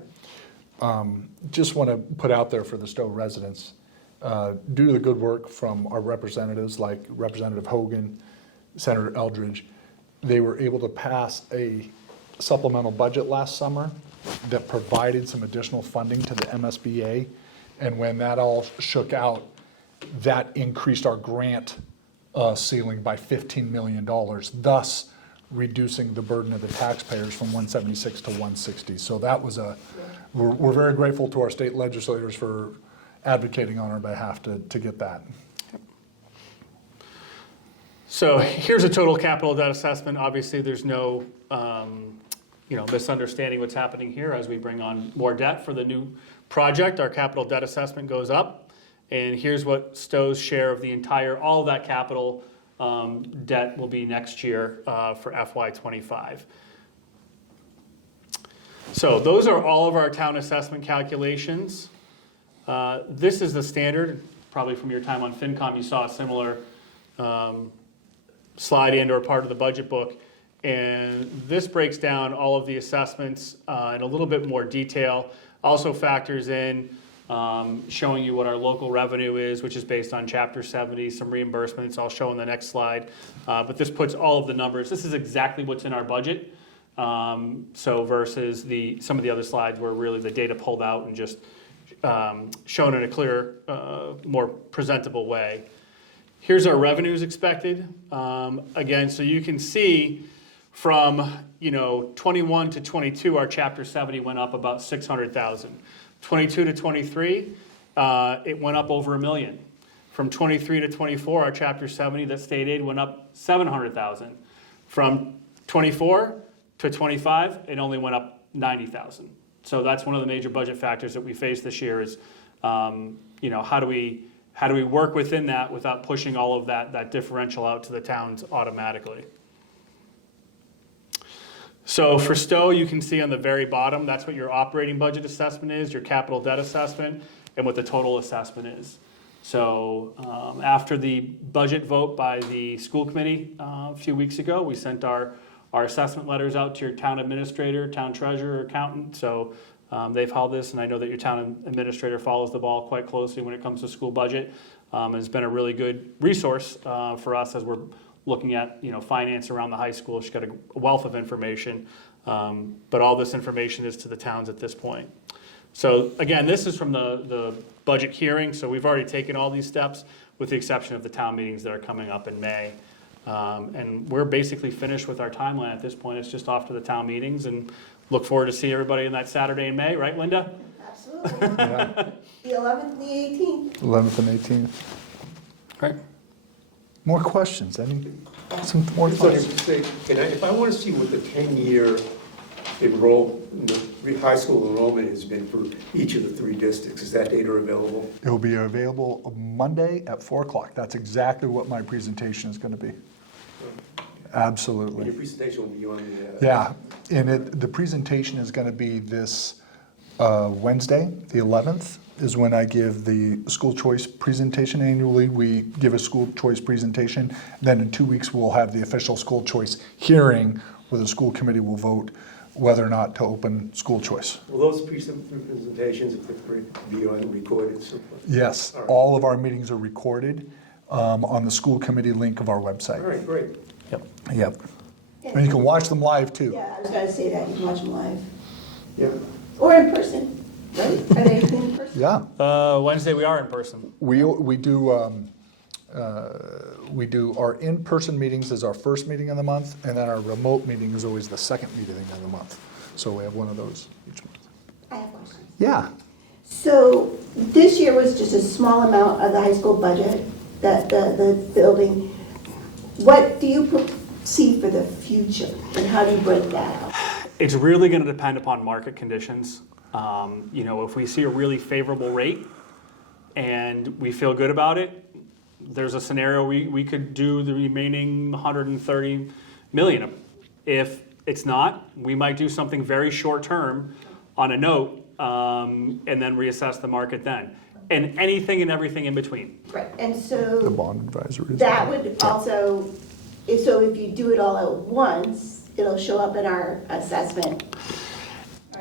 Just want to put out there for the Stow residents, due to the good work from our representatives like Representative Hogan, Senator Eldridge, they were able to pass a supplemental budget last summer that provided some additional funding to the MSBA. And when that all shook out, that increased our grant ceiling by $15 million, thus reducing the burden of the taxpayers from 176 to 160. So that was we're very grateful to our state legislators for advocating on our behalf to get that. So here's a total capital debt assessment. Obviously, there's no misunderstanding what's happening here as we bring on more debt for the new project. Our capital debt assessment goes up. And here's what Stow's share of the all of that capital debt will be next year for FY'25. So those are all of our town assessment calculations. This is the standard. Probably from your time on FinCom, you saw a similar slide in or part of the budget book. And this breaks down all of the assessments in a little bit more detail. Also factors in showing you what our local revenue is, which is based on Chapter 70, some reimbursements I'll show in the next slide. But this puts all of the numbers. This is exactly what's in our budget. So versus some of the other slides where really the data pulled out and just shown in a clear, more presentable way. Here's our revenues expected. Again, so you can see from 21 to 22, our Chapter 70 went up about 600,000. 22 to 23, it went up over $1 million. From 23 to 24, our Chapter 70, that state aid went up 700,000. From 24 to 25, it only went up 90,000. So that's one of the major budget factors that we face this year is, how do we work within that without pushing all of that differential out to the towns automatically? So for Stow, you can see on the very bottom, that's what your operating budget assessment is, your capital debt assessment, and what the total assessment is. So after the budget vote by the school committee a few weeks ago, we sent our assessment letters out to your town administrator, town treasurer, accountant. So they've held this, and I know that your town administrator follows the ball quite closely when it comes to school budget. It's been a really good resource for us as we're looking at finance around the high school. She's got a wealth of information, but all this information is to the towns at this point. So again, this is from the budget hearing, so we've already taken all these steps with the exception of the town meetings that are coming up in May. And we're basically finished with our timeline at this point. It's just off to the town meetings and look forward to see everybody in that Saturday in May, right, Linda? Absolutely. Yeah. The 11th and the 18th. 11th and 18th. Right. More questions? Some more So questions? if I want to see what the 10-year high school enrollment has been for each of the 3 districts. Is that data available? It will be available Monday at 4 o'clock. That's exactly what my presentation is going to be. Your Absolutely. presentation will be on Yeah, and the presentation is going to be this Wednesday, the 11th, is when I give the school choice presentation. Annually, we give a school choice presentation. Then in 2 weeks, we'll have the official school choice hearing where the school committee will vote whether or not to open school choice. Will those presentations, if they're be on recorded? So Yes, All right. all of our meetings are recorded on the school committee link of our website. All right, great. Yep. And you can watch them live too. Yeah, I was gonna say that, you can watch them live, Yeah. or in person, right? Are they in person? Yeah. Wednesday, we are in person. We do our in-person meetings as our first meeting of the month, and then our remote meeting is always the second meeting of the month. So we have one of those each month. I have questions. Yeah. So this year was just a small amount of the high school budget, the building. What do you see for the future, and how do you break that out? It's really going to depend upon market conditions. If we see a really favorable rate and we feel good about it, there's a scenario we could do the remaining 130 million. If it's not, we might do something very short term on a note and then reassess the market then. And anything and everything in between. Right, and The so bond advisory. that would also, if you do it all at once, it'll show up in our assessment.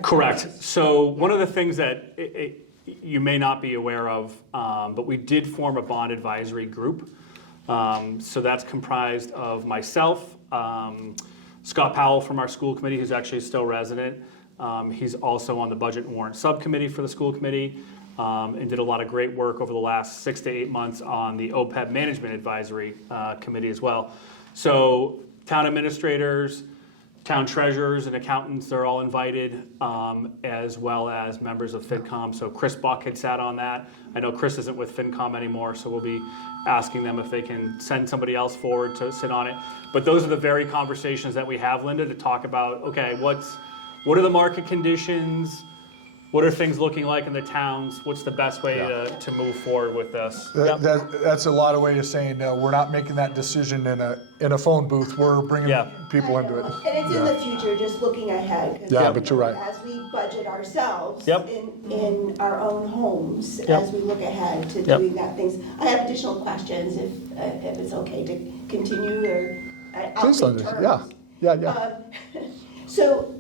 Correct. So one of the things that you may not be aware of, but we did form a bond advisory group. So that's comprised of myself, Scott Powell from our school committee, who's actually a Stow resident. He's also on the budget and warrant subcommittee for the school committee, and did a lot of great work over the last 6 to 8 months on the OPEB management advisory committee as well. So town administrators, town treasurers and accountants, they're all invited, as well as members of FinCom. So Chris Buck had sat on that. I know Chris isn't with FinCom anymore, so we'll be asking them if they can send somebody else forward to sit on it. But those are the very conversations that we have, Linda, to talk about, okay, what are the market conditions? What are things looking like in the towns? What's the best way to move forward with this? Yep. That's a lot of ways of saying, no, we're not making that decision in a phone booth. We're bringing people into it. And it's in the future, just looking ahead. 'cause Yeah, but you're right. As we budget ourselves Yep. in our own homes, Yep. as we look ahead to Yep. doing that things. I have additional questions if it's okay to continue, or I'll Please, take Linda. turns. Yeah. So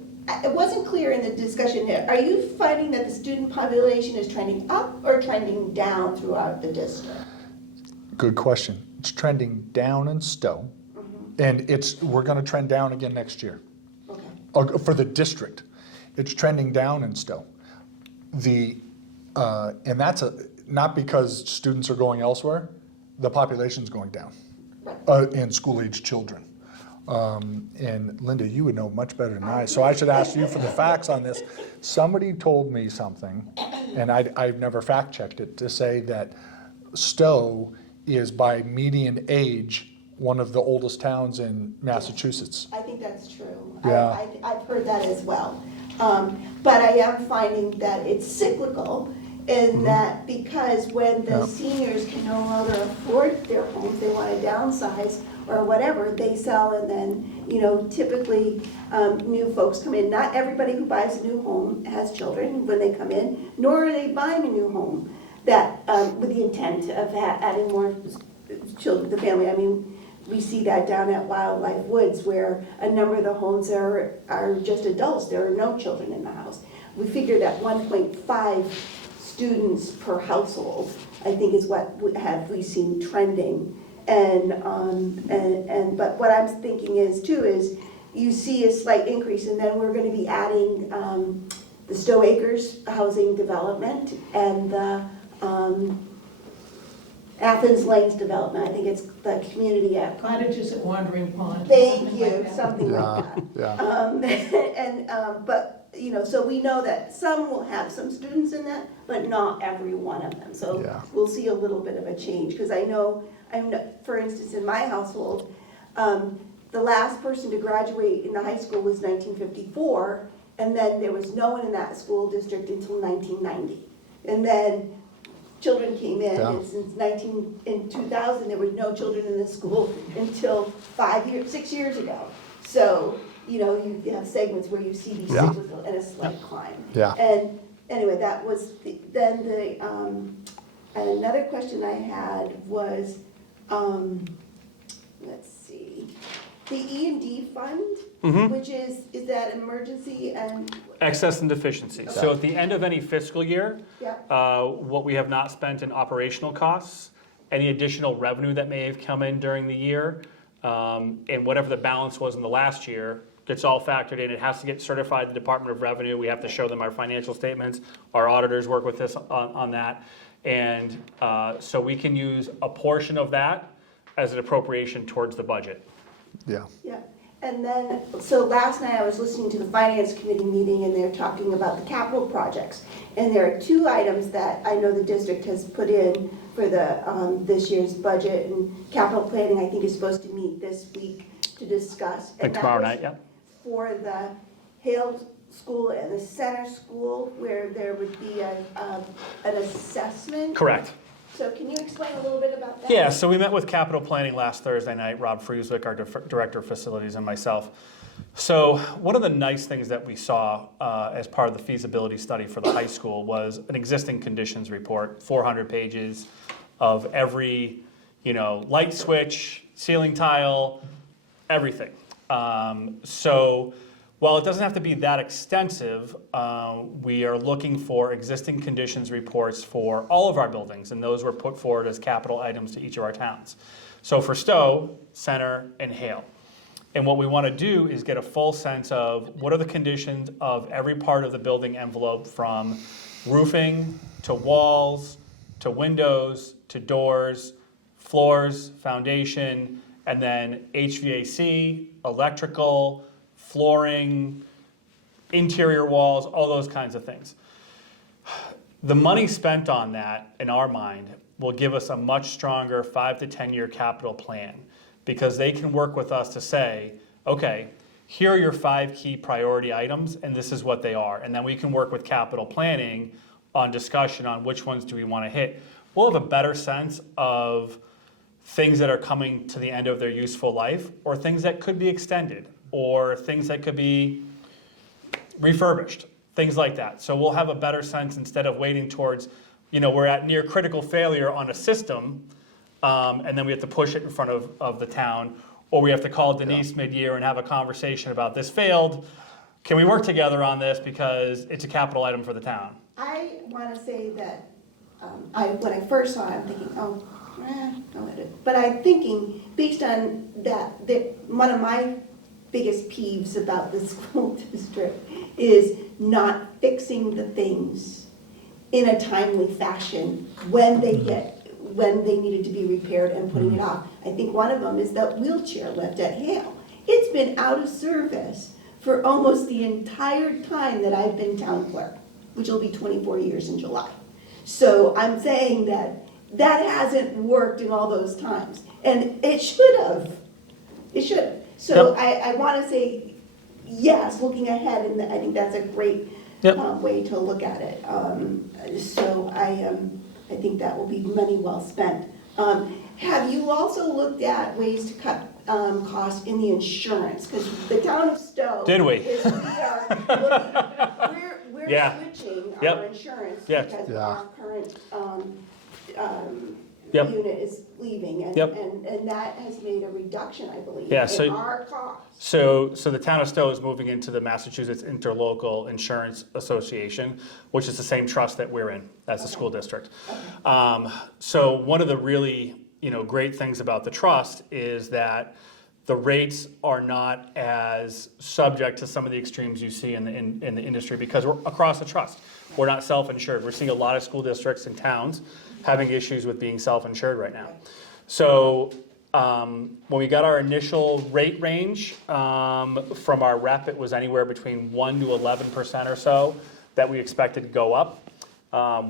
it wasn't clear in the discussion here. Are you finding that the student population is trending up or trending down throughout the district? Good question. It's trending down in Stow, and we're going to trend down again next year. Okay. For the district. It's trending down in Stow. And that's not because students are going elsewhere, the population's going down, and school-age children. And Linda, you would know much better than I, so I should ask you for the facts on this. Somebody told me something, and I've never fact-checked it, to say that Stow is by median age one of the oldest towns in Massachusetts. I think that's true. Yeah. I've heard that as well. But I am finding that it's cyclical in that because when the seniors can no longer afford their homes, they want to downsize or whatever, they sell, and then, typically new folks come in. Not everybody who buys a new home has children when they come in, nor are they buying a new home that with the intent of adding more children to the family. I mean, we see that down at Wildlife Woods, where a number of the homes are just adults. There are no children in the house. We figure that 1.5 students per household, I think, is what we seen trending. But what I'm thinking is you see a slight increase, and then we're going to be adding the Stow Acres housing development and the Athens Lanes development. I think it's the community app. Cottages at Wandering Pond. Thank something you, like that. something like that. Yeah. But so we know that some will have some students in that, but not every one of them. So we'll see a little bit of a change, because I know, for instance, in my household, the last person to graduate in the high school was 1954, And then there was no one in that school district until 1990. And then children came in, Yeah. and in 2000, there were no children in the school until 6 years ago. So, you know, you have segments where you see these Yeah. cyclical and a slight climb. Yeah. And anyway, that was, another question I had was, let's see, the E&D fund, which is that emergency and? Excess and deficiency. So at the end of any fiscal year, Yeah. what we have not spent in operational costs, any additional revenue that may have come in during the year, and whatever the balance was in the last year, gets all factored in. It has to get certified to the Department of Revenue. We have to show them our financial statements. Our auditors work with us on that. And so we can use a portion of that as an appropriation towards the budget. Yeah. Yeah, and then, so last night I was listening to the Finance Committee meeting and they're talking about the capital projects. And there are 2 items that I know the district has put in for the, this year's budget, and capital planning, I think, is supposed to meet this week to discuss. Like tomorrow night, yeah. For the Hale School and the Center School, where there would be an assessment. Correct. So can you explain a little bit about that? Yeah, so we met with capital planning last Thursday night, Rob Frieswick, our Director of Facilities, and myself. So one of the nice things that we saw as part of the feasibility study for the high school was an existing conditions report, 400 pages of every, light switch, ceiling tile, everything. So while it doesn't have to be that extensive, we are looking for existing conditions reports for all of our buildings, and those were put forward as capital items to each of our towns. So for Stow, Center, and Hale. And what we want to do is get a full sense of what are the conditions of every part of the building envelope, from roofing to walls to windows to doors, floors, foundation, and then HVAC, electrical, flooring, interior walls, all those kinds of things. The money spent on that, in our mind, will give us a much stronger 5 to 10 year capital plan, because they can work with us to say, okay, here are your 5 key priority items, and this is what they are. And then we can work with capital planning on discussion on which ones do we want to hit. We'll have a better sense of things that are coming to the end of their useful life, or things that could be extended, or things that could be refurbished, things like that. So we'll have a better sense, instead of waiting towards, we're at near critical failure on a system, and then we have to push it in front of the town, or we have to call Denise mid-year and have a conversation about this failed. Can we work together on this because it's a capital item for the town? I want to say that when I first saw it, I'm thinking, no, but I'm thinking, based on that one of my biggest peeves about the school district is not fixing the things in a timely fashion when they needed to be repaired and putting it off. I think one of them is that wheelchair lift at Hale. It's been out of service for almost the entire time that I've been town clerk, which will be 24 years in July. So I'm saying that hasn't worked in all those times, and it should have. It should have. So yep. I want to say yes, looking ahead, and I think that's a great way to look at it. So I think that will be money well spent. Have you also looked at ways to cut costs in the insurance? Because the town of Stow. Did we? We're switching our insurance because our current unit is leaving, and that has made a reduction, I believe, in our costs. So the town of Stow is moving into the Massachusetts Interlocal Insurance Association, which is the same trust that we're in as the school district. So one of the really great things about the trust is that the rates are not as subject to some of the extremes you see in the industry, because we're across the trust. We're not self-insured. We're seeing a lot of school districts and towns having issues with being self-insured right now. So when we got our initial rate range from our rep, it was anywhere between 1 to 11% or so that we expected to go up.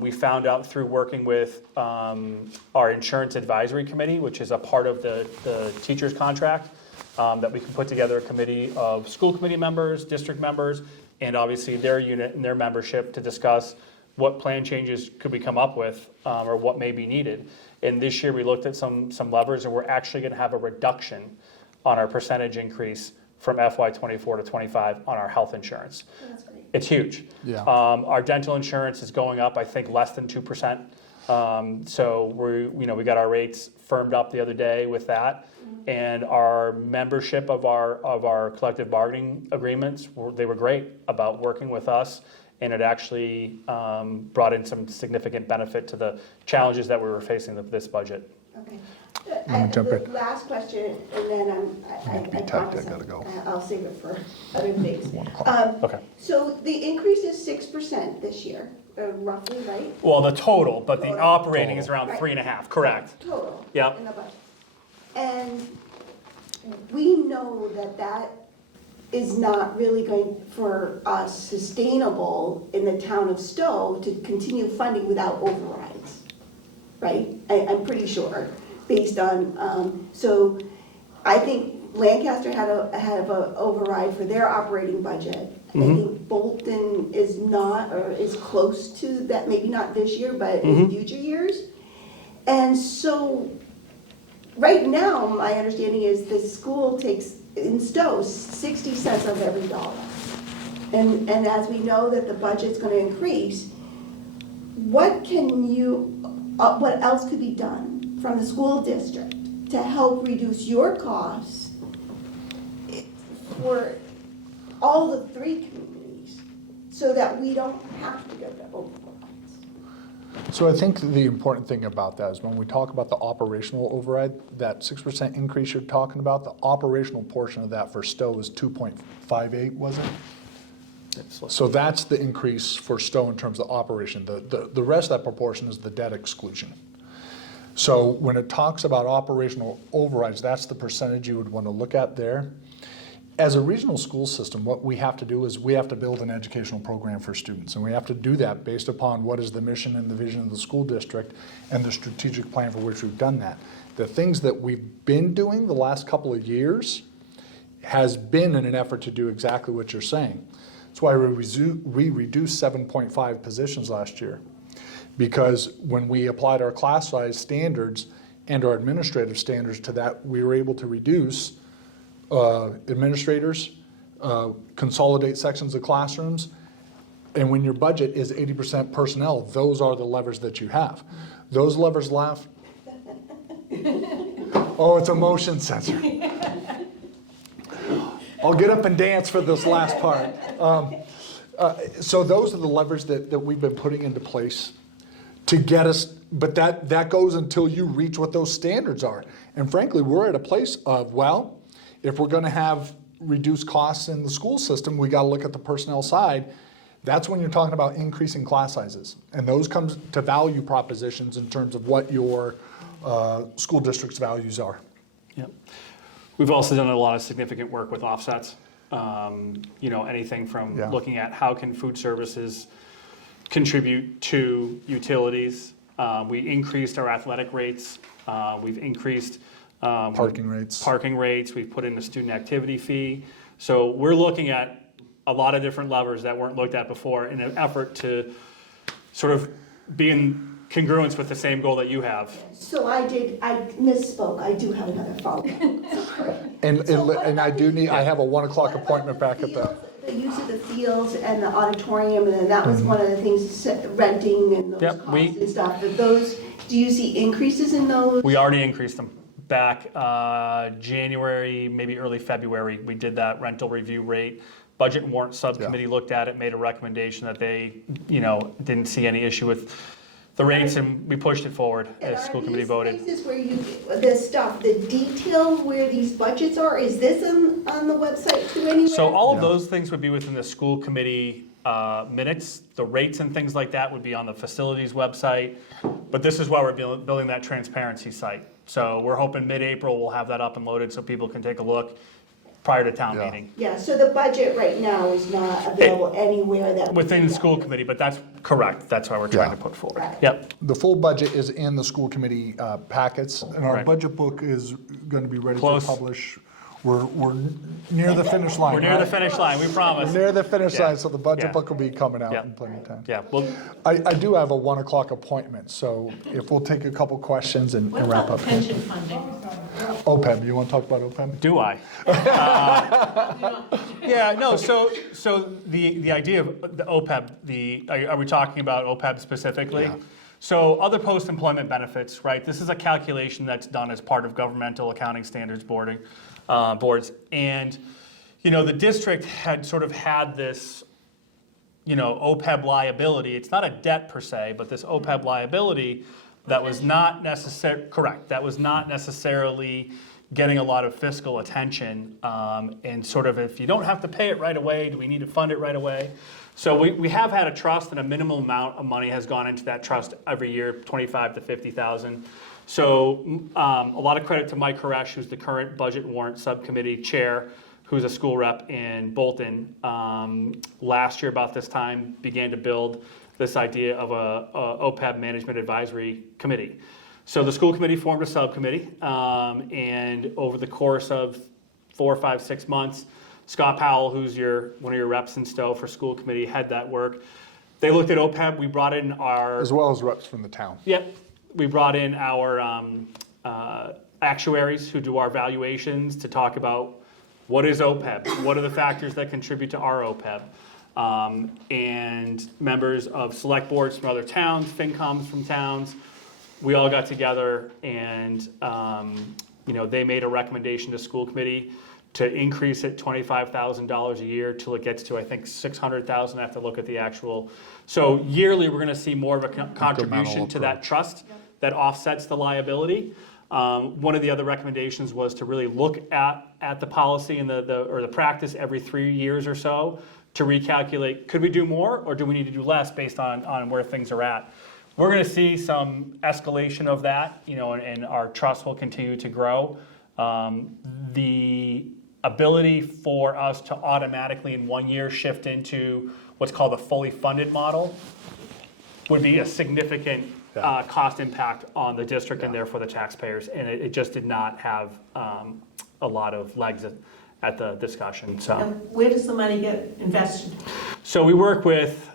We found out through working with our insurance advisory committee, which is a part of the teacher's contract, that we can put together a committee of school committee members, district members, and obviously their unit and their membership to discuss what plan changes could we come up with, or what may be needed. And this year we looked at some levers, and we're actually gonna have a reduction on our percentage increase from FY'24 to 25 on our health insurance. That's great. It's huge. Yeah. Our dental insurance is going up, I think, less than 2%. So we got our rates firmed up the other day with that. And our membership of our collective bargaining agreements, they were great about working with us. And it actually brought in some significant benefit to the challenges that we were facing with this budget. Okay. Let me jump The in. last question, and then I Need to be tight, promise I gotta go. I'll save it for other things. 1 o'clock. Okay. So the increase is 6% this year, roughly, right? Well, the total, but the Total. operating is around Right. 3.5, correct? Total. Yep. In the budget. And we know that that is not really going for us sustainable in the town of Stow to continue funding without overrides, right? I'm pretty sure, based on, so I think Lancaster had a override for their operating budget. I think Bolton is not, or is close to that, maybe not this year, but in future years. And so, right now, my understanding is the school takes, in Stowe, 60 cents of every dollar. And as we know that the budget's gonna increase, what else could be done from the school district to help reduce your costs for all the 3 communities, so that we don't have to go to overrides? So I think the important thing about that is when we talk about the operational override, that 6% increase you're talking about, the operational portion of that for Stowe is 2.58, was it? So that's the increase for Stowe in terms of operation. The rest of that proportion is the debt exclusion. So when it talks about operational overrides, that's the percentage you would want to look at there. As a regional school system, what we have to do is we have to build an educational program for students, and we have to do that based upon what is the mission and the vision of the school district and the strategic plan for which we've done that. The things that we've been doing the last couple of years has been in an effort to do exactly what you're saying. That's why we reduced 7.5 positions last year, because when we applied our class size standards and our administrative standards to that, we were able to reduce administrators, consolidate sections of classrooms, and when your budget is 80% personnel, those are the levers that you have. Those levers left. Oh, it's a motion sensor. I'll get up and dance for this last part. So those are the levers that we've been putting into place to get us, but that goes until you reach what those standards are. And frankly, we're at a place of, well, if we're going to have reduced costs in the school system, we got to look at the personnel side. That's when you're talking about increasing class sizes. And those come to value propositions in terms of what your school district's values are. Yep. We've also done a lot of significant work with offsets. Anything from looking at how can food services contribute to utilities. We increased our athletic rates. We've increased Parking rates. We've put in a student activity fee. So we're looking at a lot of different levers that weren't looked at before in an effort to sort of be in congruence with the same goal that you have. So I misspoke, I do have another follow-up. And I have a 1 o'clock appointment back at the. The use of the fields and the auditorium, and then that was one of the things, renting and those Yep, costs and stuff. But those, do you see increases in those? We already increased them. Back January, maybe early February, we did that rental review rate. Budget and Warrant Subcommittee looked at it, made a recommendation that they, didn't see any issue with the rates, and we pushed it forward as school committee voted. Are these places where the detail where these budgets are, is this on the website too anywhere? So all of those things would be within the school committee minutes. The rates and things like that would be on the facilities website. But this is why we're building that transparency site. So we're hoping mid-April we'll have that up and loaded so people can take a look prior to town meeting. Yeah, so the budget right now is not available anywhere that. Within the school committee, but that's correct. That's why we're trying to put forward. Right. Yep. The full budget is in the school committee packets, and our Right. budget book is going to be ready Close. to publish We're near the finish line. We're near the right? finish line, we promise. We're near the finish Yeah. line, so the budget Yeah. book will be coming out Yeah. in plenty of time. Yeah, well, I do have a 1 o'clock appointment, so if we'll take a couple questions and What wrap about up. pension funding? OPEB, you want to talk about OPEB? do I? Yeah, no, so the idea of the OPEB, are we talking about OPEB specifically? Yeah. So other post-employment benefits, right? This is a calculation that's done as part of governmental accounting standards boards. And, the district had sort of had this, OPEB liability. It's not a debt per se, but this OPEB liability that was not that was not necessarily getting a lot of fiscal attention. And sort of, if you don't have to pay it right away, do we need to fund it right away? So we have had a trust, and a minimum amount of money has gone into that trust every year, $25,000 to $50,000. So a lot of credit to Mike Koresh, who's the current Budget Warrant Subcommittee Chair, who's a school rep in Bolton. Last year about this time began to build this idea of a OPEB Management Advisory Committee. So the school committee formed a subcommittee, and over the course of 4, 5, 6 months, Scott Powell, who's one of your reps in Stow for school committee, had that work. They looked at OPEB. We brought in As well as reps from the town. Yep. We brought in our actuaries who do our valuations to talk about what is OPEB, what are the factors that contribute to our OPEB, and members of select boards from other towns, FinComs from towns. We all got together and they made a recommendation to school committee to increase it $25,000 a year till it gets to, I think, $600,000. I have to look at the actual. So yearly, we're going to see more of a contribution to that trust that offsets the liability. One of the other recommendations was to really look at the policy and the practice every 3 years or so to recalculate, could we do more or do we need to do less based on where things are at? We're going to see some escalation of that, and our trust will continue to grow. The ability for us to automatically in 1 year shift into what's called a fully funded model would be a significant cost impact on the district and therefore the taxpayers, and it just did not have a lot of legs at the discussion. So, And where does the money get invested? so we work with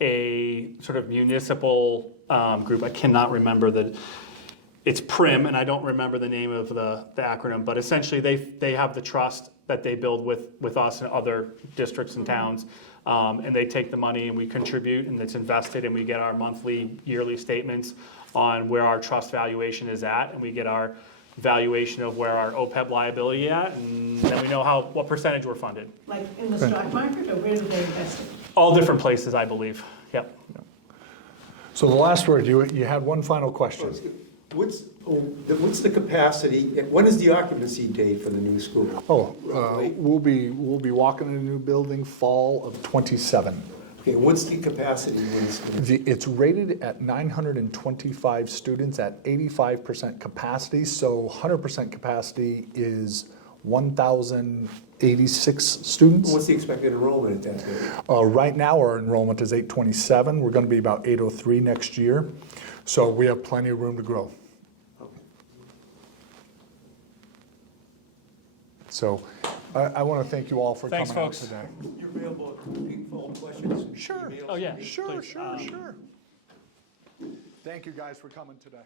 a sort of municipal group. I cannot remember it's PRIM, and I don't remember the name of the acronym, but essentially they have the trust that they build with us and other districts and towns, and they take the money and we contribute, and it's invested, and we get our monthly, yearly statements on where our trust valuation is at, and we get our valuation of where our OPEB liability at, and then we know what percentage we're funded. Like in the stock market, or where do they invest it? All different places, I believe. Yep. So the last word, you had one final question. What's the capacity, when is the occupancy date for the new school? We'll be walking in a new building fall of '27. Okay, what's the capacity when it's gonna be? It's rated at 925 students at 85% capacity, so 100% capacity is 1,086 students. What's the expected enrollment at that rate? Right now, our enrollment is 827. We're going to be about 803 next year, so we have plenty of room to grow. So I want to thank you all for Thanks, coming out folks. today. You're available to follow questions? Sure. Emails? Oh, yeah. Sure, please. sure. Thank you guys for coming today.